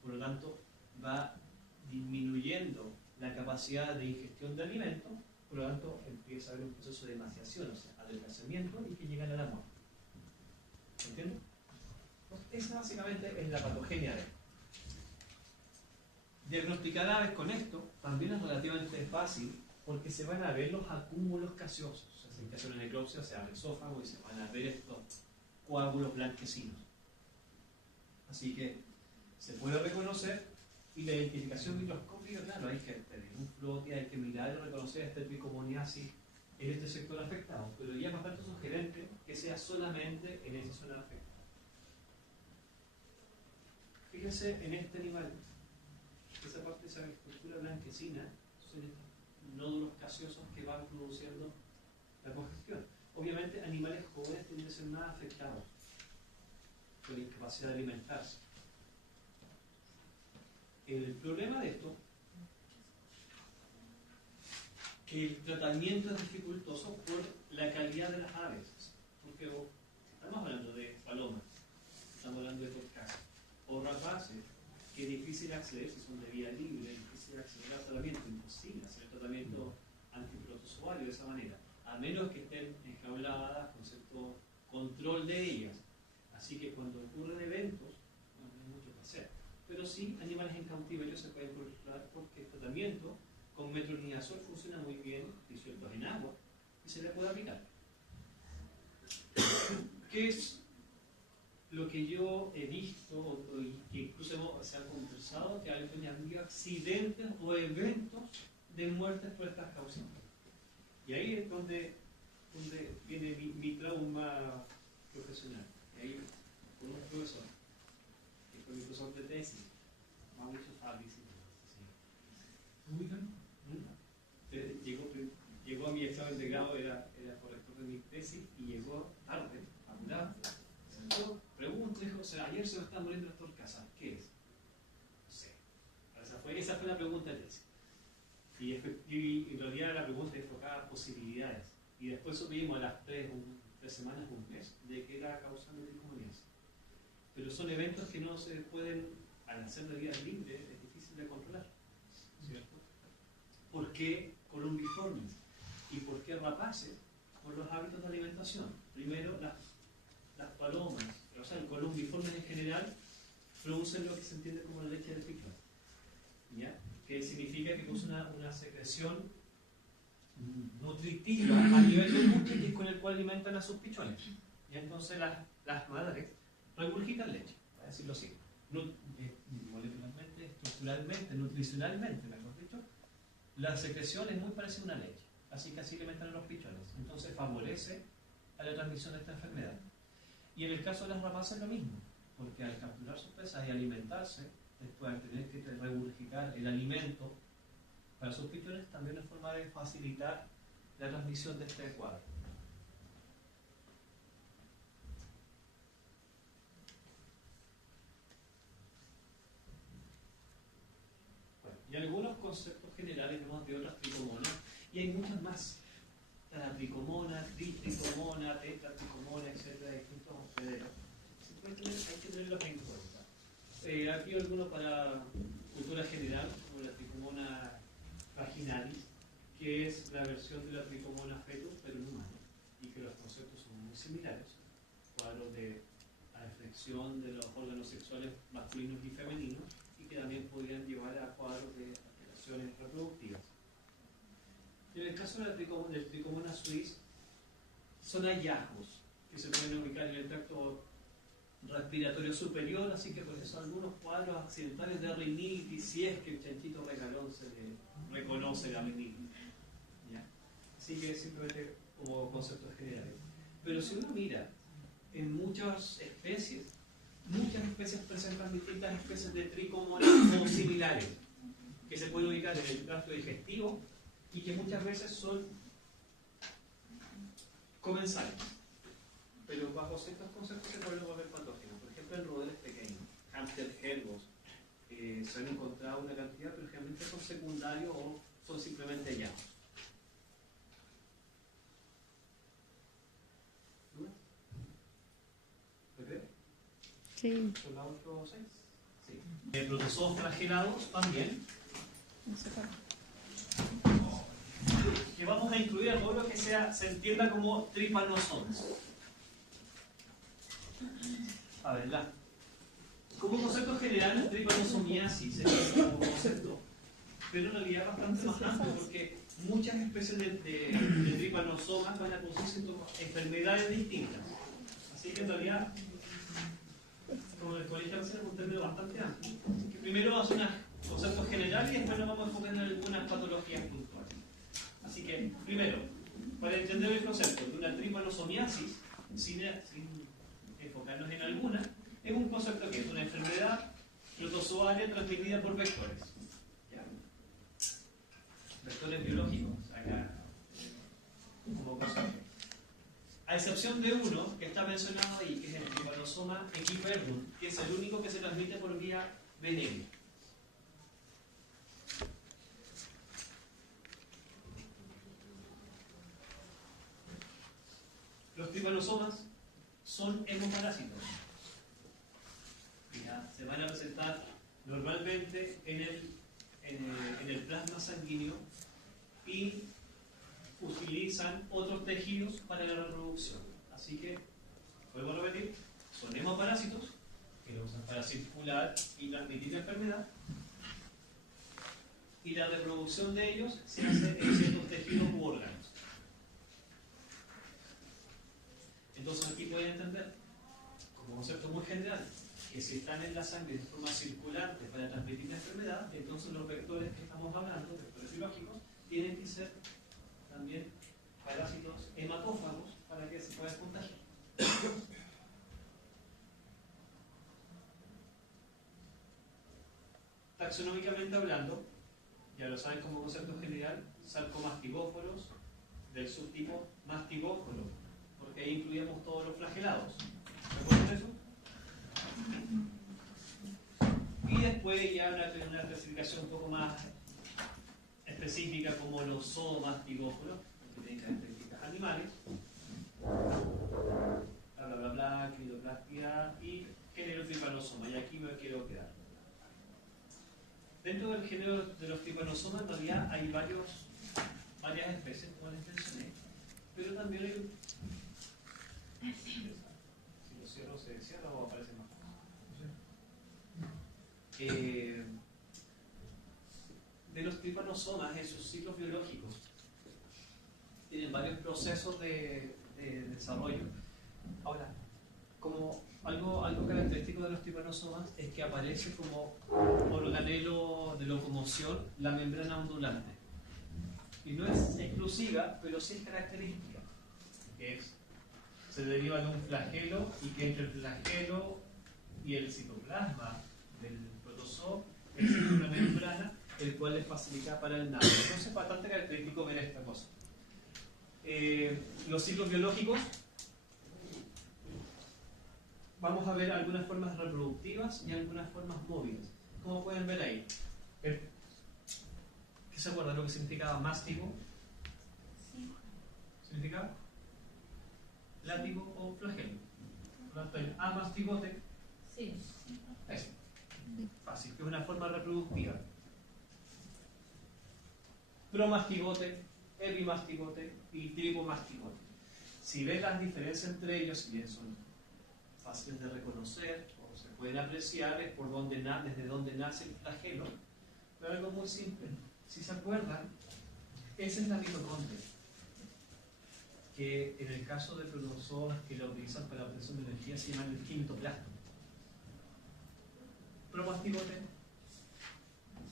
Por lo tanto, va disminuyendo la capacidad de ingestión de alimentos, por lo tanto empieza a haber un proceso de emaciación, o sea, adelgazamiento y que llegan a la muerte. básicamente es la patogenia de él. Diagnosticar aves con esto también es relativamente fácil porque se van a ver los acúmulos gaseosos. O sea, si hay que hacer una necropsia, se abre el esófago y se van a ver estos coágulos blanquecinos. Así que se puede reconocer y la identificación microscópica, claro, hay que tener un flote, hay que mirar y reconocer este tricomoniasis en este sector afectado, pero ya es bastante sugerente que sea solamente en esa zona afectada. Fíjense en este animal, esa parte de esa estructura blanquecina son estos nódulos gaseosos que van produciendo la congestión. Obviamente animales jóvenes tienden a ser más afectados por la incapacidad de alimentarse. El problema de esto que el tratamiento es dificultoso por la calidad de las aves, porque estamos hablando de palomas, estamos hablando de torcasas o rapaces, que es difícil acceder si son de vía libre, es difícil acceder al tratamiento, imposible hacer el tratamiento antiprotozoario de esa manera, a menos que estén enjauladas con cierto control de ellas. Así que cuando ocurren eventos, no hay mucho que hacer. Pero sí, animales en cautiverio se pueden controlar porque el tratamiento con metronidazol funciona muy bien disueltos en agua y se le puede aplicar. ¿Qué es lo que yo he visto y que incluso se ha conversado? Que hay accidentes o eventos de muertes por estas causas. Y ahí es donde viene mi trauma profesional. Y ahí, con un profesor, que fue mi profesor de tesis, Mauricio Fabrici, llegó a mi examen de grado, era corrector de mi tesis, y llegó tarde, apurado, sentó, pregunto, dijo, o sea, ayer se me están muriendo las torcasas, ¿qué es? No sé. Esa fue la pregunta de tesis. Y en realidad la pregunta enfocaba posibilidades. Y después supimos a las 3 semanas, un mes, de que era causante de tricomoniasis. Pero son eventos que no se pueden, al hacer de vías libres, es difícil de controlar. ¿Cierto? ¿Por qué columbiformes? ¿Y por qué rapaces? Por los hábitos de alimentación. Primero, las palomas, o sea, el columbiformes en general, producen lo que se entiende como la leche de pichón, ¿ya? Que significa que produce una secreción nutritiva a nivel del buche, que es con el cual alimentan a sus pichones. Y entonces las madres regurgitan leche, para decirlo así. Molecularmente, estructuralmente, nutricionalmente, mejor dicho, la secreción es muy parecida a una leche. Así que así alimentan a los pichones. Entonces favorece a la transmisión de esta enfermedad. Y en el caso de las rapaces lo mismo, porque al capturar sus presas y alimentarse, después al tener que regurgitar el alimento para sus pichones, también es forma de facilitar la transmisión de este cuadro. Bueno, y algunos conceptos generales vemos de otras tricomonas, y hay muchas más. La tricomona, tritricomona, tetratricomona, etcétera, distintos hospederos. Hay que tenerlos en cuenta. Aquí alguno para cultura general, como la tricomona vaginalis, que es la versión de la tricomona fetus, pero en humano, y que los conceptos son muy similares. Cuadros de afección de los órganos sexuales masculinos y femeninos, y que también podrían llevar a cuadros de alteraciones reproductivas. En el caso del tricomona suis, son hallazgos que se pueden ubicar en el tracto respiratorio superior, así que por eso algunos cuadros accidentales de rinitis, si es que el chanchito regalón se le reconoce la rinitis. ¿Ya? Así que simplemente como conceptos generales. Pero si uno mira en muchas especies presentan distintas especies de tricomonas o similares, que se pueden ubicar en el tracto digestivo y que muchas veces son comensales. Pero bajo ciertos conceptos se pueden volver patógenos. Por ejemplo, en roedores pequeños, hámster ergos, se han encontrado una cantidad, pero generalmente son secundarios o son simplemente hallazgos. ¿Dudas? ¿Recuerdas? Sí. ¿Son los otros 6? Sí. Protozoos flagelados también. No sé cuál. Que vamos a incluir a todo lo que se entienda como trypanosomes. A ver, general, tripanosomiasis es un concepto, pero en realidad bastante más amplio, porque muchas especies de tripanosomas van a producir enfermedades distintas. Así que en realidad, como el colegio es un término bastante amplio. Que primero vamos a hacer unos conceptos generales y después nos vamos a enfocar en algunas patologías puntuales. Así que, primero, para entender el concepto de una tripanosomiasis, sin enfocarnos en alguna, es un concepto que es una enfermedad protozoaria transmitida por vectores. ¿Ya? Vectores biológicos, acá como concepto. A excepción de uno que está mencionado ahí, que es el tripanosoma equiperbum, que es el único que se transmite por vía venérea. Los tripanosomas son hemoparásitos. Ya, se van a presentar normalmente en el plasma sanguíneo y utilizan otros tejidos para la reproducción. Así que, vuelvo a repetir, son hemoparásitos que lo usan para circular y transmitir la enfermedad, y la reproducción de ellos se hace en ciertos tejidos u órganos. Entonces aquí pueden entender, como concepto muy general, que si están en la sangre de forma circulante para transmitir la enfermedad, entonces los vectores que estamos hablando, vectores biológicos, tienen que ser también parásitos hematófagos para que se puedan contagiar. Taxonómicamente hablando, ya lo saben como concepto general, sarcomastigóforos del subtipo mastigóforo, porque ahí incluíamos todos los flagelados. ¿Recuerdan eso? Y después ya una clasificación un poco más específica como los zoomastigóforos, que tienen características animales, bla bla bla bla, cnidoplastia y género tripanosomas. Y aquí me quiero quedar. Dentro del género de los tripanosomas en realidad hay varias especies, como les mencioné, pero también hay si lo cierro se cierra o aparece más. De los tripanosomas en sus ciclos biológicos tienen varios procesos de desarrollo. Ahora, como algo característico de los tripanosomas es que aparece como organelo de locomoción la membrana ondulante. Y no es exclusiva, pero sí es característica. Que se deriva de un flagelo y que entre el flagelo y el citoplasma del protozoo existe una membrana el cual es facilita para el nado. Entonces es bastante característico ver esta cosa. Los ciclos biológicos, vamos a ver algunas formas reproductivas y algunas formas móviles. Como pueden ver ahí, ¿qué se acuerdan lo que significaba mástico? Sí. ¿Significaba? Látigo o flagelo. Por lo tanto, amastigote. Sí. Eso. Fácil, que es una forma reproductiva. Promastigote, epimastigote y tripomastigote. Si ven las diferencias entre ellos, si bien son fáciles de reconocer o se pueden apreciar, es por desde donde nace el flagelo. Pero algo muy simple. Si se acuerdan, esa es la mitocondria, que en el caso de protozoas que la utilizan para la obtención de energía se llaman el quintoplasma. Promastigote,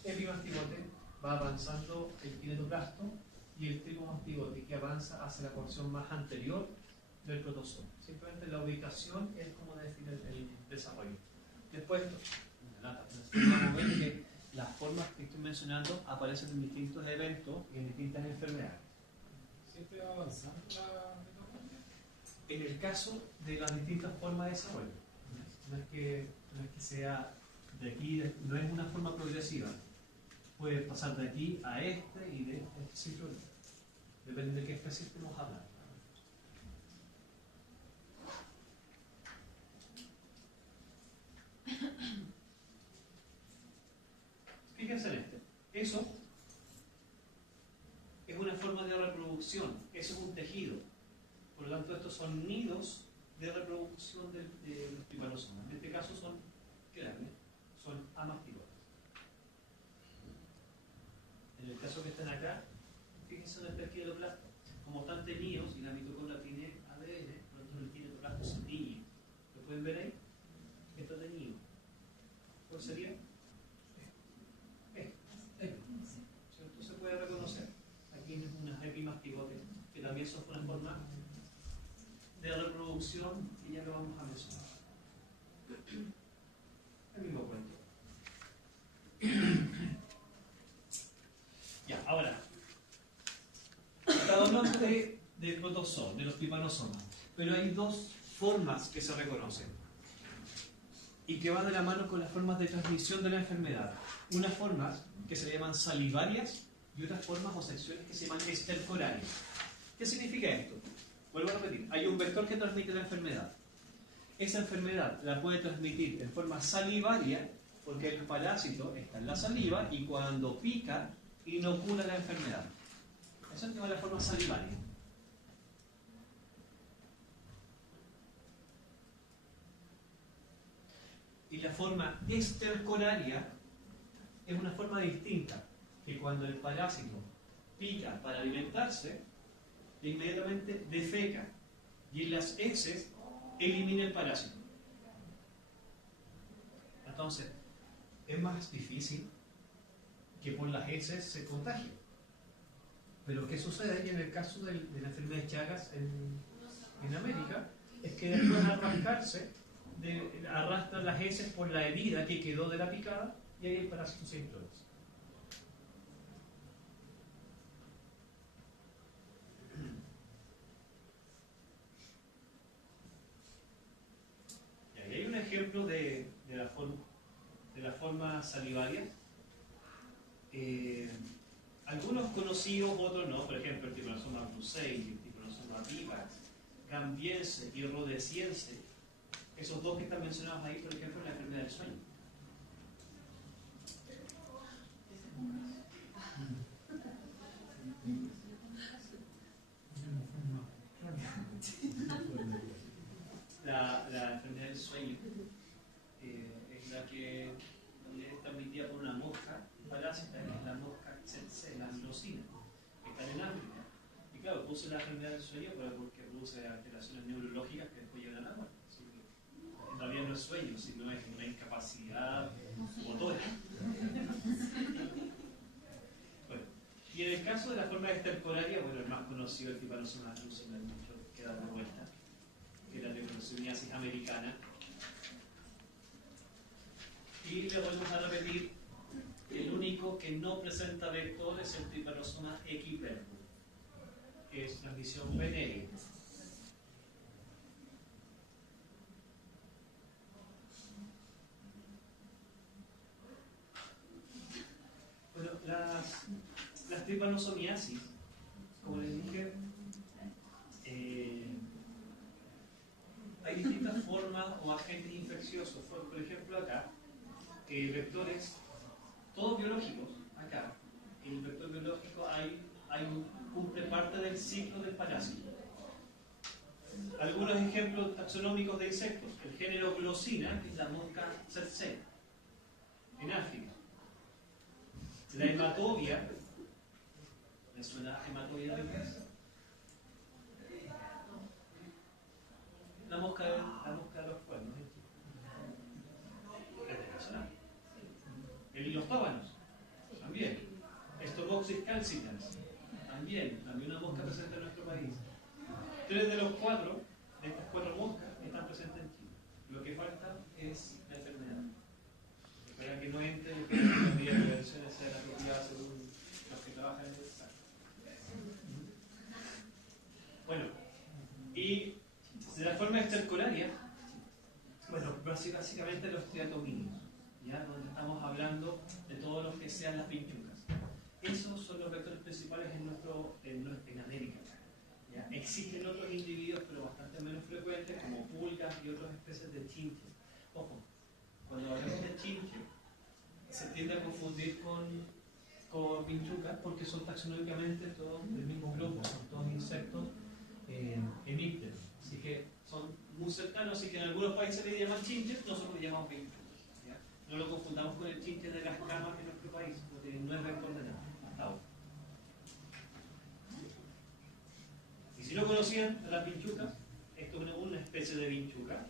epimastigote, va avanzando el kinetoplasto, y el tripomastigote que avanza hacia la porción más anterior del protozoo. Simplemente la ubicación es como define el desarrollo. Después, vamos a ver que las formas que estoy mencionando aparecen en distintos eventos y en distintas enfermedades. Siempre va avanzando la mitocondria. En el caso de las distintas formas de desarrollo, no es que sea de aquí, no es una forma progresiva. Puede pasar de aquí a este y de este ciclo. Depende de qué especie estemos hablando. Fíjense en este. Eso es una forma de reproducción. Eso es un tejido. Por lo tanto, estos son nidos de reproducción de los tripanosomas. En este caso son, ¿qué eran? Son introducción y ya lo vamos a mencionar. El mismo cuento. Ya, ahora. Estamos hablando de protozoos, de los trypanosomas. Pero hay dos formas que se reconocen y que van de la mano con las formas de transmisión de la enfermedad. Unas formas que se llaman salivarias y otras formas o secciones que se llaman estercorarias. ¿Qué significa esto? Vuelvo a repetir, hay un vector que transmite la enfermedad. Esa enfermedad la puede transmitir en forma salivaria porque el parásito está en la saliva y cuando pica inocula la enfermedad. Eso se llama la forma salivaria. Y la forma estercoraria es una forma distinta, que cuando el parásito pica para alimentarse, inmediatamente defeca y en las heces elimina el parásito. Entonces, es más difícil que por las heces se contagie. Pero ¿qué sucede ahí en el caso de la enfermedad de Chagas en América? Es que después de arrancarse, arrastra las heces por la herida que quedó de la picada y ahí el parásito se introduce. Y ahí hay un ejemplo de la forma salivaria. Algunos conocidos, otros no. Por ejemplo, el Trypanosoma brucei, el Trypanosoma vivax, gambiense y rhodesiense. Esos dos que están mencionados ahí, por ejemplo, en la enfermedad del sueño. La enfermedad del sueño es la que es transmitida por una mosca parásita, que es la mosca tsetse, la amilosina, que está en África. Y claro, produce la enfermedad del sueño porque produce alteraciones neurológicas que después llevan a la muerte. En realidad no es sueño, sino es una incapacidad motora. Bueno, y en el caso de la forma estercoraria, bueno, el más conocido, el Trypanosoma brucei, mucho que da de vuelta, que es la leucopeniasis americana. Y le volvemos a repetir, el único que no presenta vector es el Trypanosoma equiperbum, que es transmisión venérea. Bueno, las tripanosomiasis, como les dije, hay distintas formas o agentes infecciosos. Por ejemplo, acá, vectores, todos biológicos. Acá, el vector biológico cumple parte del ciclo del parásito. Algunos ejemplos taxonómicos de insectos: el género Glossina, que es la mosca tsetse, en África. La hematobia, ¿me suena hematobia de pez? La mosca de los cuernos, los tóbanos, también. Estomoxis calcitans, también una mosca presente en nuestro país. 3 de los 4, de estas 4 moscas, están presentes en Chile. Lo que falta es la enfermedad. Para que no entre, que la medida de prevención sea la propiedad según los que trabajan en el Estado. Bueno, y de la forma estercoraria, bueno, básicamente los triatomíneos, ¿ya? Donde estamos hablando de todo lo que sean las pinchucas. Esos son los vectores principales en América. ¿Ya? Existen otros individuos, pero bastante menos frecuentes, como pulgas y otras especies de chinches. Ojo, cuando hablamos de chinche, se tiende a confundir con pinchucas porque son taxonómicamente todos del mismo grupo, son todos insectos hemípteros. Así que son muy cercanos, así que en algunos países le llaman chinches, nosotros le llamamos pinchucas. ¿Ya? No lo confundamos con el chinche de las camas en nuestro país, porque no es vector de nada, hasta ahora. Y si no conocían a las pinchucas, esto es una especie de pinchuca.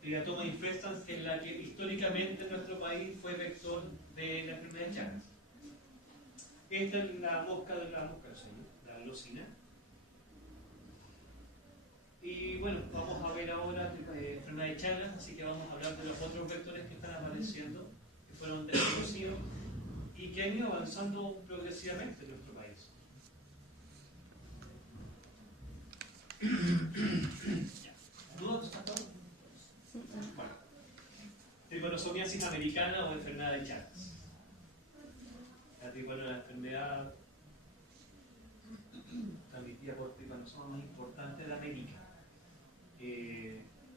Triatoma infestans, en la que históricamente en nuestro país fue vector de la enfermedad de Chagas. Esta es la mosca del sueño, la Glossina. Y bueno, vamos a ver ahora enfermedad de Chagas, así que vamos a hablar de los otros vectores que están apareciendo, que fueron desconocidos y que han ido avanzando progresivamente en nuestro país. ¿Dudas hasta ahora? Bueno, tripanosomiasis americana o enfermedad de Chagas. La tripano es la enfermedad transmitida por tripanosoma más importante de América,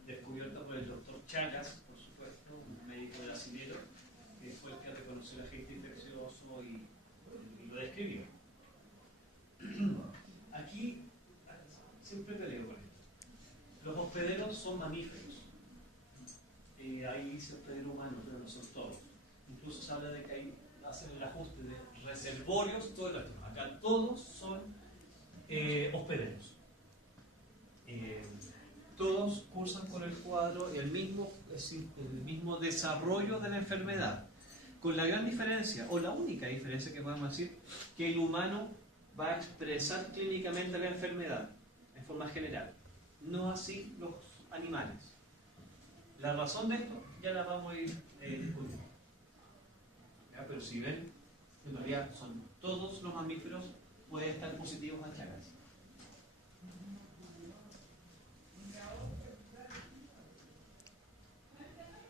descubierta por el doctor Chagas, por supuesto, un médico brasilero, que fue el que reconoció el agente infeccioso y lo describió. Aquí siempre peleo con esto. Los hospederos son mamíferos. Ahí dice hospedero humano, pero no son todos. Incluso se habla de que ahí hacen el ajuste de reservorios, todo el resto. Acá todos son hospederos. Todos cursan con el cuadro el mismo desarrollo de la enfermedad, con la gran diferencia, o la única diferencia que podemos decir, que el humano va a expresar clínicamente la enfermedad en forma general, no así los animales. La razón de esto ya la vamos a ir discutiendo. Pero si ven, en realidad son todos los mamíferos pueden estar positivos a Chagas.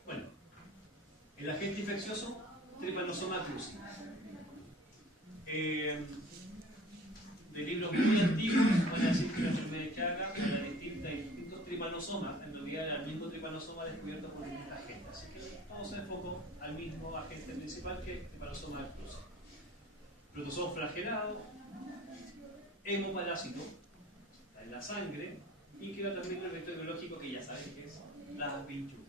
Bueno, el agente infeccioso, Trypanosoma cruzi. De libros muy antiguos van a decir que la enfermedad de Chagas era distinta en distintos tripanosomas. En realidad era el mismo tripanosoma descubierto por distintas agentes. Así que vamos a enfocar al mismo agente principal que el Trypanosoma cruzi. Protozoo flagelado, hemoparásito, está en la sangre, y que era también el vector biológico que ya saben que es las vinchuras.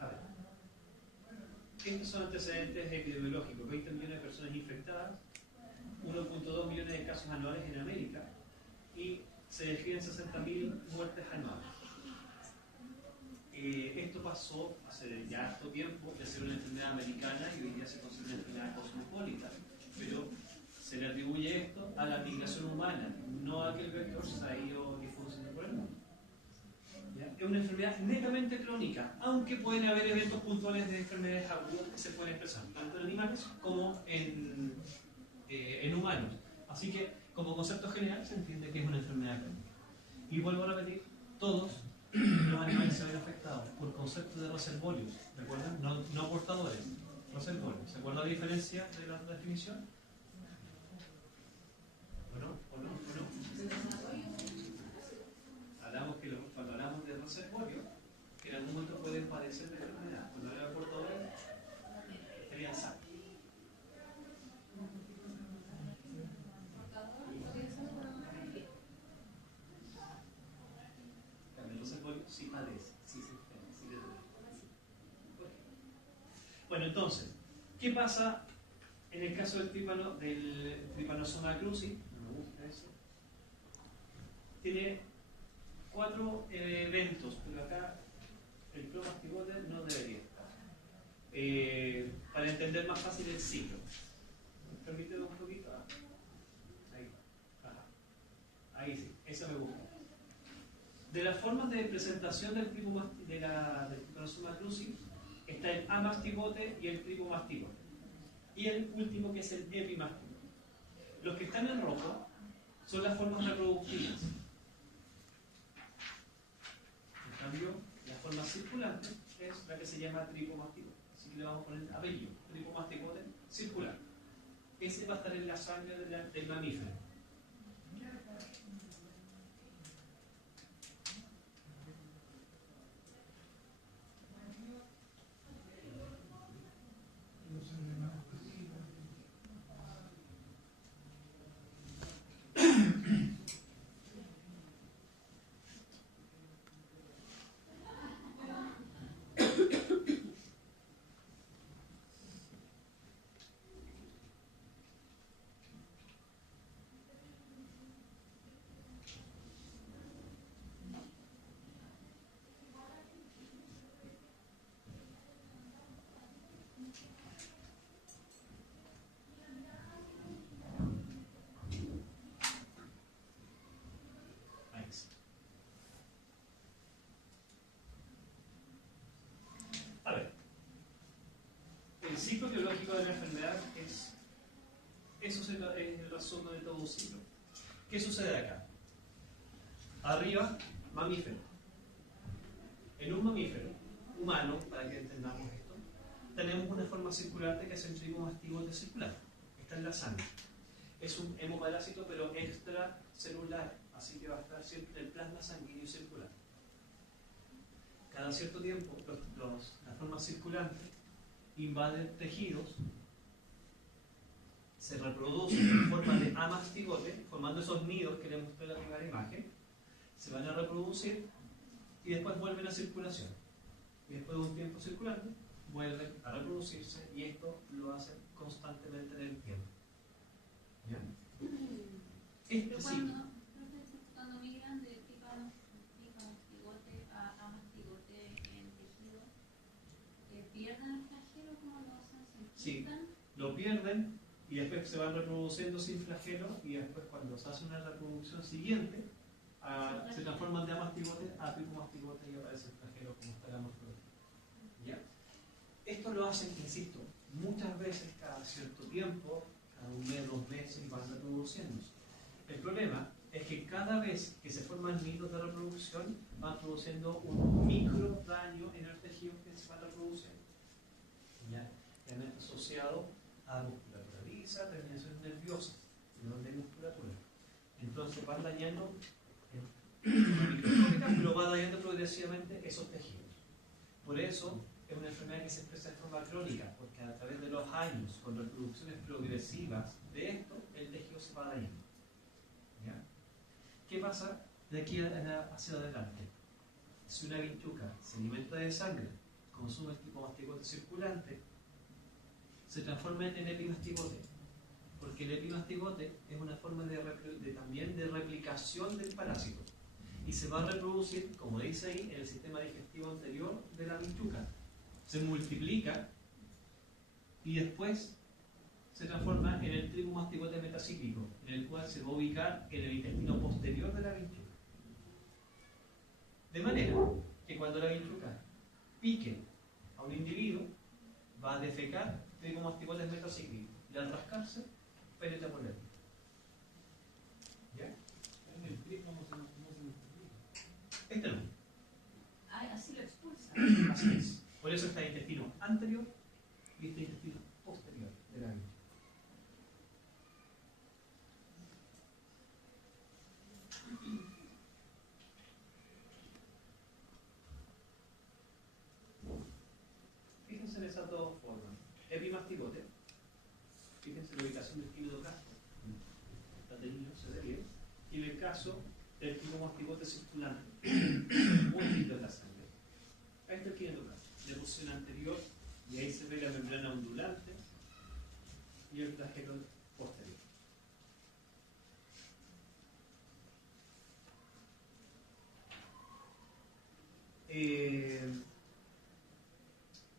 A ver, estos son antecedentes epidemiológicos: 20 millones de personas infectadas, 1.2 millones de casos anuales en América, y se describen 60.000 muertes anuales. Esto pasó hace ya harto tiempo de ser una enfermedad americana y hoy día se considera una enfermedad cosmopolita, pero se le atribuye esto a la migración humana, no a que el vector se ha ido difundiendo por el mundo. ¿Ya? Es una enfermedad netamente crónica, aunque pueden haber eventos puntuales de enfermedades agudas que se pueden expresar tanto en animales como en humanos. Así que, como concepto general, se entiende que es una enfermedad crónica. Y vuelvo a repetir, todos los animales se ven afectados por concepto de reservorios, ¿recuerdan? No portadores, reservorios. ¿Se acuerda la diferencia de la definición? ¿O no? Hablamos que cuando hablamos de reservorio, que en algún momento pueden padecer de enfermedad. Cuando hablan de portadores, estarían sanos. Sí padece, sí se enferma, sí le duele. Bueno, entonces, ¿qué pasa en el caso del Trypanosoma cruzi? No me gusta eso. Tiene 4 eventos, pero acá el promastigote no debería estar. Para entender más fácil el ciclo. Permíteme un poquito. Ahí. Ajá. Ahí sí, eso me gusta. De las formas de presentación del Trypanosoma cruzi está el amastigote y el tripomastigote. Y el último, que es el epimastigote. Los que están en rojo son las formas reproductivas. En cambio, la forma circulante es la que se llama tripomastigote. Así que le vamos a poner apellido, tripomastigote circular. Ese va a estar en la sangre del mamífero. fisiológico de la enfermedad es el resumen de todo un ciclo. ¿Qué sucede acá? Arriba, mamífero. En un mamífero humano, para que entendamos esto, tenemos una forma circulante que es el trigomastigote circular. Está en la sangre. Es un hemoparásito, pero extracelular, así que va a estar siempre el plasma sanguíneo circular. Cada cierto tiempo, la forma circulante invade tejidos, se reproduce en forma de amastigote, formando esos nidos que les mostré en la primera imagen, se van a reproducir y después vuelven a circulación. Y después de un tiempo circulante, vuelven a reproducirse y esto lo hacen constantemente en el tiempo. ¿Ya? Pero Sí. cuando migran de picomastigote a amastigote en tejido, ¿pierden el flagelo como lo hacen? ¿Se Sí. quitan? Lo pierden y después se van reproduciendo sin flagelo y después cuando se hace una reproducción siguiente se transforman de amastigote a picomastigote y aparece el flagelo como está la morfología. ¿Ya? Esto lo hacen, insisto, muchas veces cada cierto tiempo, cada un mes, 2 meses, y van reproduciéndose. El problema es que cada vez que se forman nidos de reproducción van produciendo un micro daño en el tejido que se va reproduciendo. ¿Ya? Realmente asociado a musculatura lisa, terminaciones nerviosas, donde hay musculatura. Entonces van dañando microscópica, pero va dañando progresivamente esos tejidos. Por eso es una enfermedad que se expresa de forma crónica, porque a través de los años, con reproducciones progresivas de esto, el tejido se va dañando. ¿Ya? ¿Qué pasa de aquí hacia adelante? Si una vinchuca se alimenta de sangre, consume el picomastigote circulante, se transforma en epimastigote, porque el epimastigote es una forma también de replicación del parásito y se va a reproducir, como dice ahí, en el sistema digestivo anterior de la vinchuca. Se multiplica y después se transforma en el trigomastigote metacíclico, en el cual se va a ubicar en el intestino posterior de la vinchuca. De manera que cuando la vinchuca pique a un individuo, va a defecar trigomastigotes metacíclicos y al rascarse, penetra por él. ¿Ya? En el PRI, ¿cómo se multiplica? Este no. Ay, así lo expulsan. Así es. Por eso está el intestino anterior y este intestino posterior de la vinchuca. Fíjense en esas dos formas. Epimastigote, fíjense la ubicación del quinidocastro, está tenido, se ve bien, y en el caso del trigomastigote circulante, múltiple de la sangre. Ahí está el quinidocastro, la posición anterior, y ahí se ve la membrana ondulante y el flagelo posterior.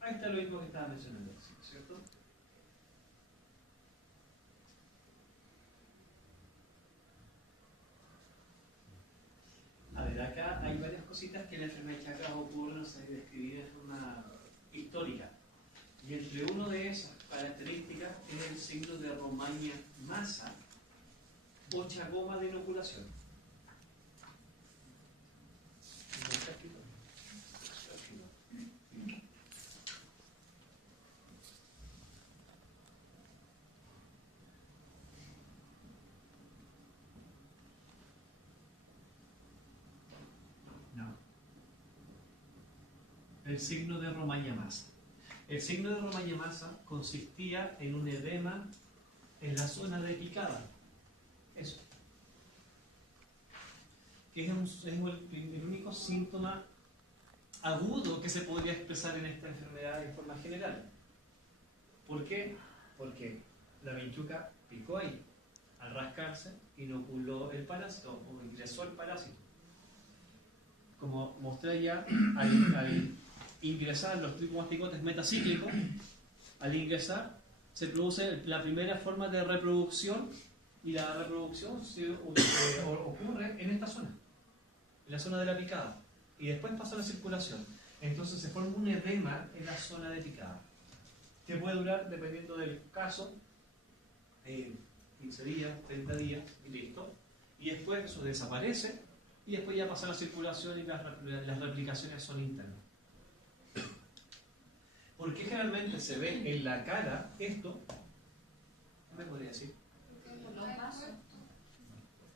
Ahí está lo mismo que estaba mencionando, ¿cierto? A ver, acá hay varias cositas que en la enfermedad de Chagas ocurren, o sea, describidas de forma histórica. Y entre una de esas características es el signo de Romaña-Massa o chagoma de inoculación. No. El signo de Romaña-Massa. El signo de Romaña-Massa consistía en un edema en la zona de picada. Eso. Que es el único síntoma agudo que se podría expresar en esta enfermedad en forma general. ¿Por qué? Porque la vinchuca picó ahí. Al rascarse, inoculó el parásito o ingresó el parásito. Como mostré ya, al ingresar los trigomastigotes metacíclicos, al ingresar se produce la primera forma de reproducción y la reproducción ocurre en esta zona, en la zona de la picada, y después pasa a la circulación. Entonces se forma un edema en la zona de picada. que puede durar, dependiendo del caso, 15 días, 30 días y listo. Y después eso desaparece y después ya pasa la circulación y las replicaciones son internas. ¿Por qué generalmente se ve en la cara esto? ¿Qué me podría decir? Por los vasos.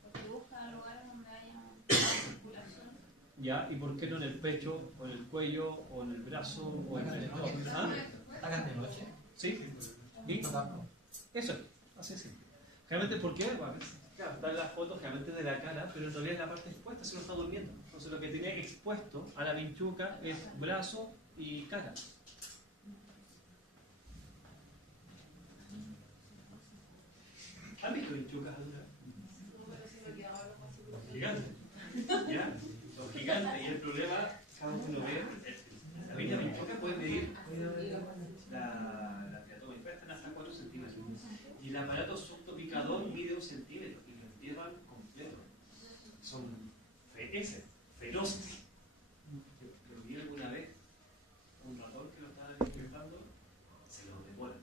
Porque busca lugares donde haya circulación. ¿Ya? ¿Y por qué no en el pecho, o en el cuello, o en el brazo, o en el estómago? ¿Ah? ¿Hagan de noche? ¿Sí? ¿Y? Eso es, así es. Generalmente, ¿por qué? Bueno, claro, están las fotos generalmente de la cara, pero en realidad en la parte expuesta se lo está durmiendo. Entonces lo que tiene expuesto a la vinchuca es brazo y cara. ¿Han visto vinchucas alguna vez? Gigantes. ¿Ya? Son gigantes y el problema, cada uno ve, la misma vinchuca puede medir la teratoma infesta hasta 4 centímetros. Y el aparato suctopicador mide 1 centímetro y lo entierran completo. Son feroces. Yo vi alguna vez un ratón que lo estaban infectando, se lo devoran.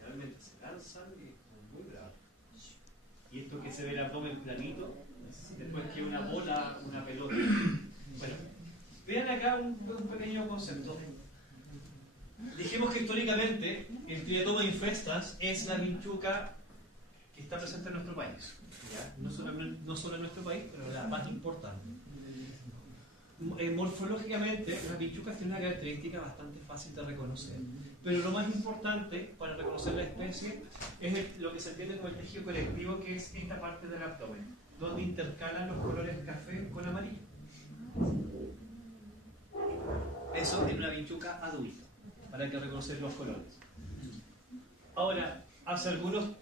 Realmente se lanzan y es muy bravo. Y esto que se ve el abdomen planito, después que una bola, una pelota. Bueno, vean acá un pequeño concepto. Dijimos que históricamente el Triatoma infestas es la vinchuca que está presente en nuestro país. ¿Ya? No solo en nuestro país, pero la más importante. Morfológicamente, las vinchucas tienen una característica bastante fácil de reconocer. Pero lo más importante para reconocer la especie es lo que se entiende como el tejido conectivo, que es esta parte del abdomen, donde intercalan los colores café con amarillo. Eso en una vinchuca adulta, para que reconocer los colores. Ahora, hace algún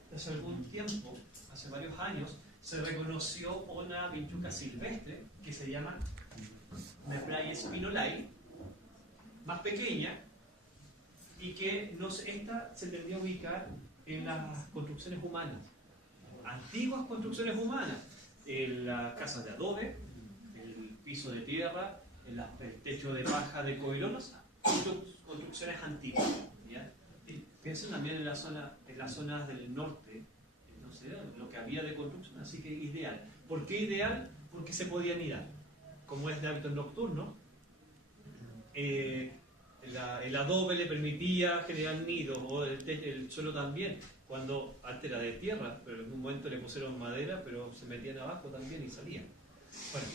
tiempo, hace varios años, se reconoció una vinchuca silvestre que se llama Mepraia spinolae, más pequeña, y que esta se tendió a ubicar en las construcciones humanas, antiguas construcciones humanas, en las casas de adobe, el piso de tierra, el techo de paja de coilonos, construcciones antiguas. ¿Ya? Y piensen también en las zonas del norte, no sé, lo que había de construcción, así que ideal. ¿Por qué ideal? Porque se podía nidar. Como es de hábitos nocturnos, el adobe le permitía generar nidos, o el suelo también, cuando antes era de tierra, pero en un momento le pusieron madera, pero se metían abajo también y salían. Bueno,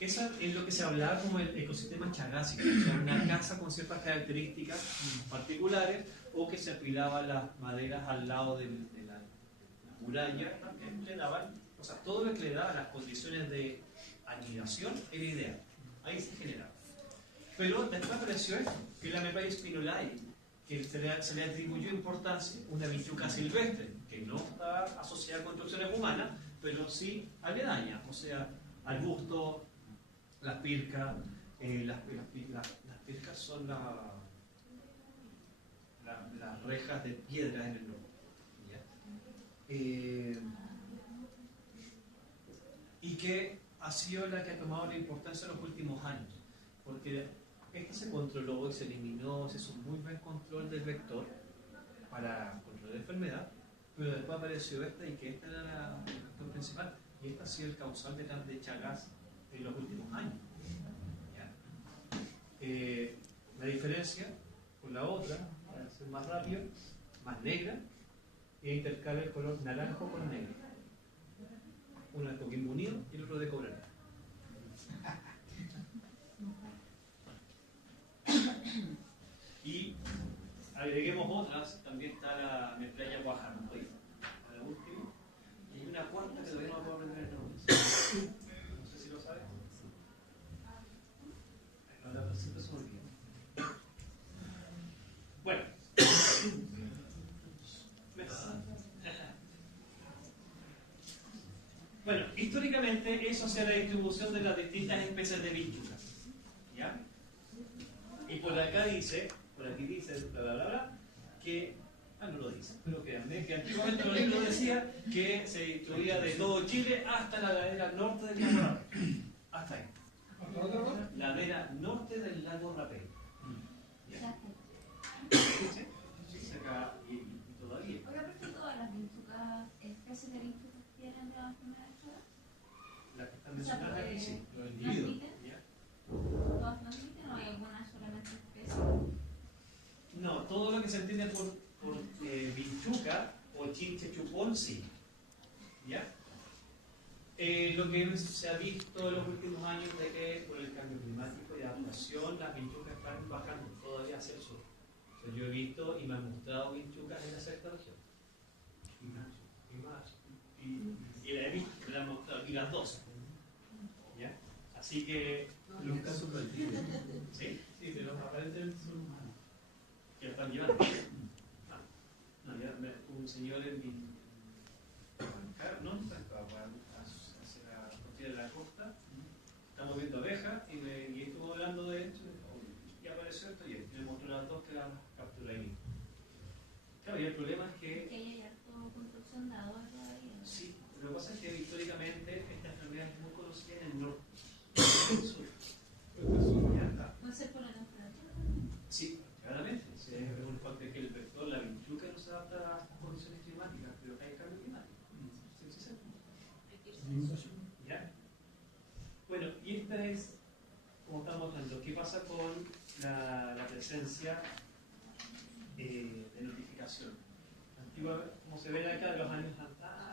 eso es lo que se hablaba como el ecosistema chagásico, o sea, una casa con ciertas características particulares, o que se apilaban las maderas al lado de la muralla, también le daban, o sea, todo lo que le daba las condiciones de anidación era ideal, ahí se generaba. Pero después apareció esto, que es la Mepraia spinolae, que se le atribuyó importancia, una vinchuca silvestre, que no está asociada a construcciones humanas, pero sí aledañas, o sea, arbusto, las pircas, las pircas son las rejas de piedra en el norte. Y que ha sido la que ha tomado la importancia en los últimos años, porque esta se controló y se eliminó, se hizo un muy buen control del vector para controlar la enfermedad, pero después apareció esta y que esta era el vector principal, y esta ha sido el causal de Chagas en los últimos años. La diferencia con la otra, para ser más rápido, más negra, e intercala el color naranjo con negro. Uno de Coquimbo Unido y el otro de Cobreloa. Y agreguemos otras, también está la Mepraia guajardoy, a la última, y hay una cuarta que todavía no puedo aprender el nombre. No sé si lo sabes. No, la presento se me olvida. Bueno. Bueno, históricamente eso sea la distribución de las distintas especies de vinchucas. ¿Ya? Y por acá dice, por aquí dice, que, no lo dice, pero que antiguamente los libros decía que se distribuía de todo Chile hasta la ladera norte del lago Rapé. Hasta ahí. Ladera norte del lago Rapé. ¿Ya? ¿Sí? Se acaba mencionar aquí, sí, los individuos. ¿Ya? ¿Todas transmiten o hay alguna solamente especie? No, todo lo que se entiende por vinchuca o chinche chupón, sí. ¿Ya? Lo que se ha visto en los últimos años de que por el cambio climático y adaptación las vinchucas están bajando todavía hacia el sur. O sea, yo he visto y me han mostrado vinchucas en la sexta región. Y la he visto, me la han mostrado, y las dos. ¿Ya? Así que... Los casos perdidos. ¿Sí? Sí, pero aparentemente son humanos. Que lo están llevando. No, ya un señor en mi... No, hacia la frontera de la costa, estamos viendo abejas y estuvo hablando de esto y apareció esto y me mostró las dos que las capturé ahí. Claro, y el problema es que... Que hay harto construcción de adobe todavía. Sí, lo que pasa es que históricamente esta enfermedad es muy conocida en el norte, en el sur. Ya está. Puede ser por la temperatura. Sí, claramente. Es un factor que el vector, la vinchuca, no se adapta a estas condiciones climáticas, pero hay cambio climático. Sí, sí, sí. ¿Ya? Bueno, y esta es, como estamos hablando, ¿qué pasa con la presencia de notificación? Como se ve acá, de los años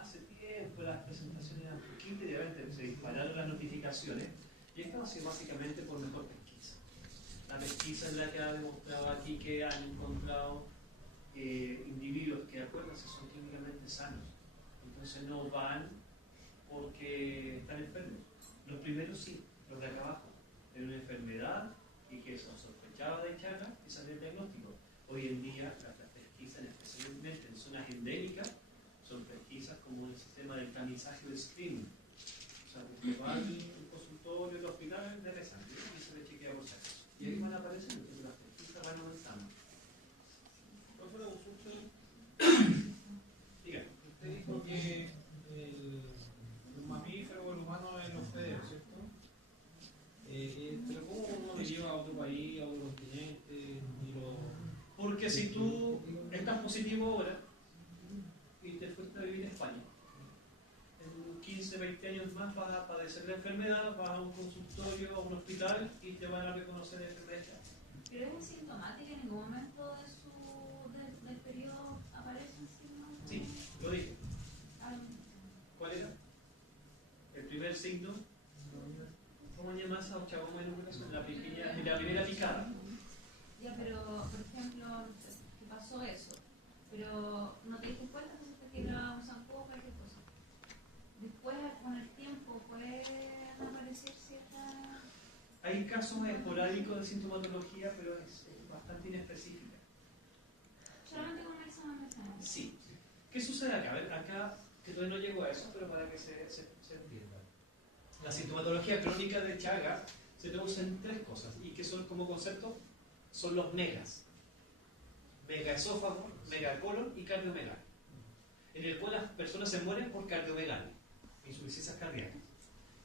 hace tiempo las presentaciones eran poquitas y de repente se dispararon las notificaciones, y esto ha sido básicamente por mejor pesquisa. La pesquisa es la que ha demostrado aquí que han encontrado individuos que, acuérdense, son clínicamente sanos, entonces no van porque están enfermos. Los primeros sí, los de acá abajo, tienen una enfermedad y que son sospechados de Chagas y sale el diagnóstico. Hoy en día las pesquisas, especialmente en zonas endémicas, son pesquisas como el sistema del tamizaje de screening. O sea, usted va al consultorio, al hospital de sangre y se le chequea por sangre. Y ahí van apareciendo, entonces las pesquisas van avanzando. ¿Cuál fue la consulta? Diga. Usted dijo que los mamíferos o el humano es los feos, ¿cierto? Pero ¿cómo uno lo lleva a otro país, a otro continente? Y Porque si tú estás positivo ahora y te fuiste a vivir en España, en 15, 20 años más vas a padecer la enfermedad, vas a un consultorio, a un hospital y te van a reconocer la enfermedad. Pero es asintomática, en ningún momento del periodo aparecen síntomas. Sí, lo dije. Ah, ¿Cuál era? El primer signo. ¿Cómo llamas a Chaboma en la primera picada? ya, pero por ejemplo, que pasó eso, pero no te diste cuenta que era un zancudo o cualquier cosa. Después, con el tiempo, pueden aparecer ciertas... Hay casos esporádicos de sintomatología, pero es bastante inespecífica. Solamente con el examen de sangre. Sí. ¿Qué sucede acá? A ver, acá, que todavía no llegó a eso, pero para que se entienda. La sintomatología crónica de Chagas se traduce en tres cosas, y que son como concepto, son los megas. Megaesófago, megacolon y cardiomegalia. En el cual las personas se mueren por cardiomegalia, insuficiencias cardíacas.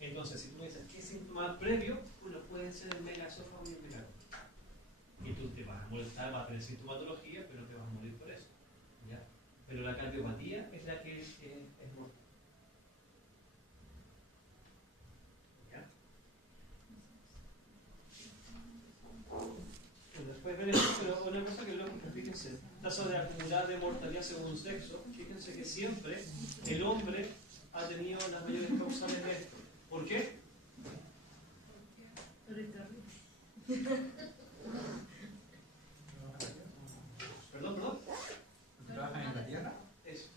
Entonces, si tú me dices, ¿qué síntoma previo? Bueno, pueden ser el megaesófago y el megacolon. Y tú te vas a molestar, vas a tener sintomatología, pero no te vas a morir por eso. ¿Ya? Pero la cardiopatía es la que es mortal. ¿Ya? Bueno, después ven esto, pero una cosa que es lógica, fíjense, tasa de acumulada de mortalidad según sexo, fíjense que siempre el hombre ha tenido las mayores causales de esto. ¿Por qué? Perdón. ¿Trabajan en la tierra? Eso.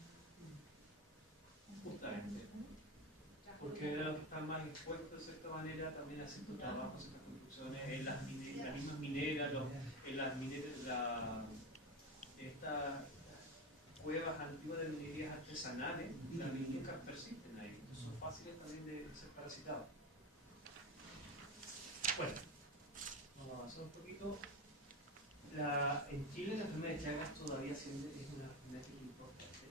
Justamente. Porque eran los que están más expuestos de cierta manera también a ciertos trabajos, ciertas construcciones, en las mismas mineras, en las mineras, estas cuevas antiguas de minerías artesanales, las vinchucas persisten ahí, son fáciles también de ser parasitados. Bueno, vamos a avanzar un poquito. En Chile la enfermedad de Chagas todavía es una enfermedad importante.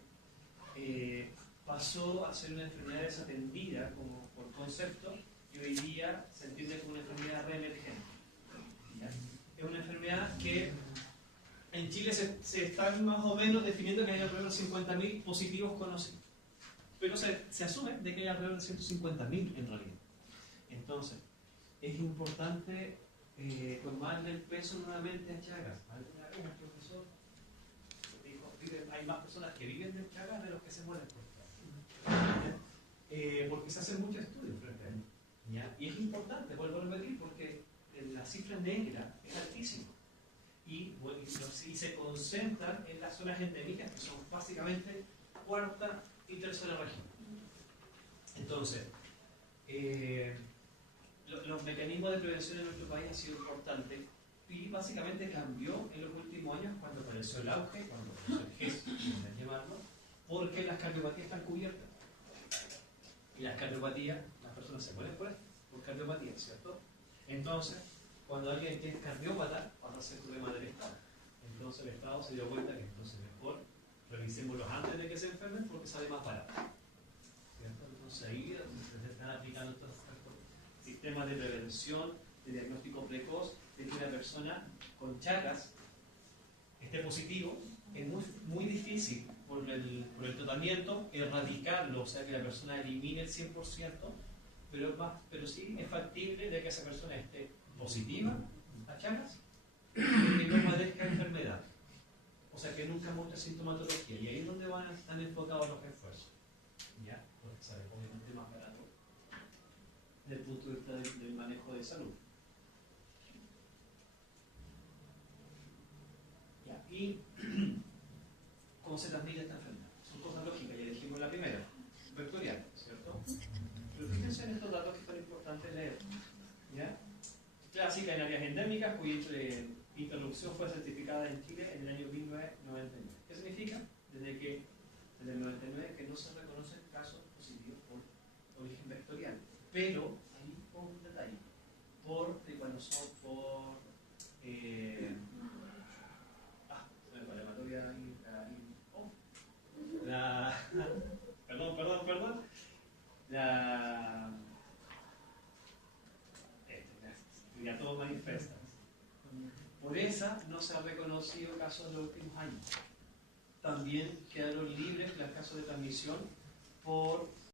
Pasó a ser una enfermedad desatendida como por concepto y hoy día se entiende como una enfermedad reemergente. ¿Ya? Es una enfermedad que en Chile se están más o menos definiendo que hay alrededor de 50.000 positivos conocidos. Pero se asume de que hay alrededor de 150.000 en realidad. Entonces, es importante tomarle el peso nuevamente a Chagas. Alguna vez el profesor dijo, hay más personas que viven de Chagas de los que se mueren por Chagas. Porque se hacen muchos estudios frente a él. ¿Ya? Y es importante, vuelvo a repetir, porque la cifra negra es altísima. Y se concentran en las zonas endémicas, que son básicamente cuarta y tercera región. Entonces, los mecanismos de prevención en nuestro país han sido importantes y básicamente cambió en los últimos años cuando apareció el auge, cuando apareció el GES, como llamarlo, porque las cardiopatías están cubiertas. Y las cardiopatías, las personas se mueren por cardiopatía, ¿cierto? Entonces, cuando alguien que es cardiópata, pasa a ser problema del Estado. Entonces el Estado se dio cuenta que entonces mejor revisémoslos antes de que se enfermen porque sale más barato. ¿Cierto? Entonces ahí se están aplicando estos sistemas de prevención, de diagnóstico precoz, de que una persona con Chagas esté positivo. Es muy difícil por el tratamiento erradicarlo, o sea que la persona elimine el 100%, pero sí es factible de que esa persona esté positiva a Chagas y que no padezca enfermedad. O sea que nunca muestre sintomatología. Y ahí es donde están enfocados los esfuerzos. ¿Ya? Porque sale obviamente más barato desde el punto de vista del manejo de salud. ¿Ya? Y ¿cómo se transmite esta enfermedad? Son cosas lógicas, ya dijimos la primera, vectorial, ¿cierto? Pero fíjense en estos datos que son importantes leer. ¿Ya? Clásica en áreas endémicas cuya interrupción fue certificada en Chile en el año 1999. ¿Qué significa? Desde el 99 que no se reconocen casos positivos por origen vectorial. Pero, ahí pongo un detalle, por tripanosomo, por perdón. Ya todo manifiesta. Por esa no se han reconocido casos de los últimos años. También quedaron libres los casos de transmisión por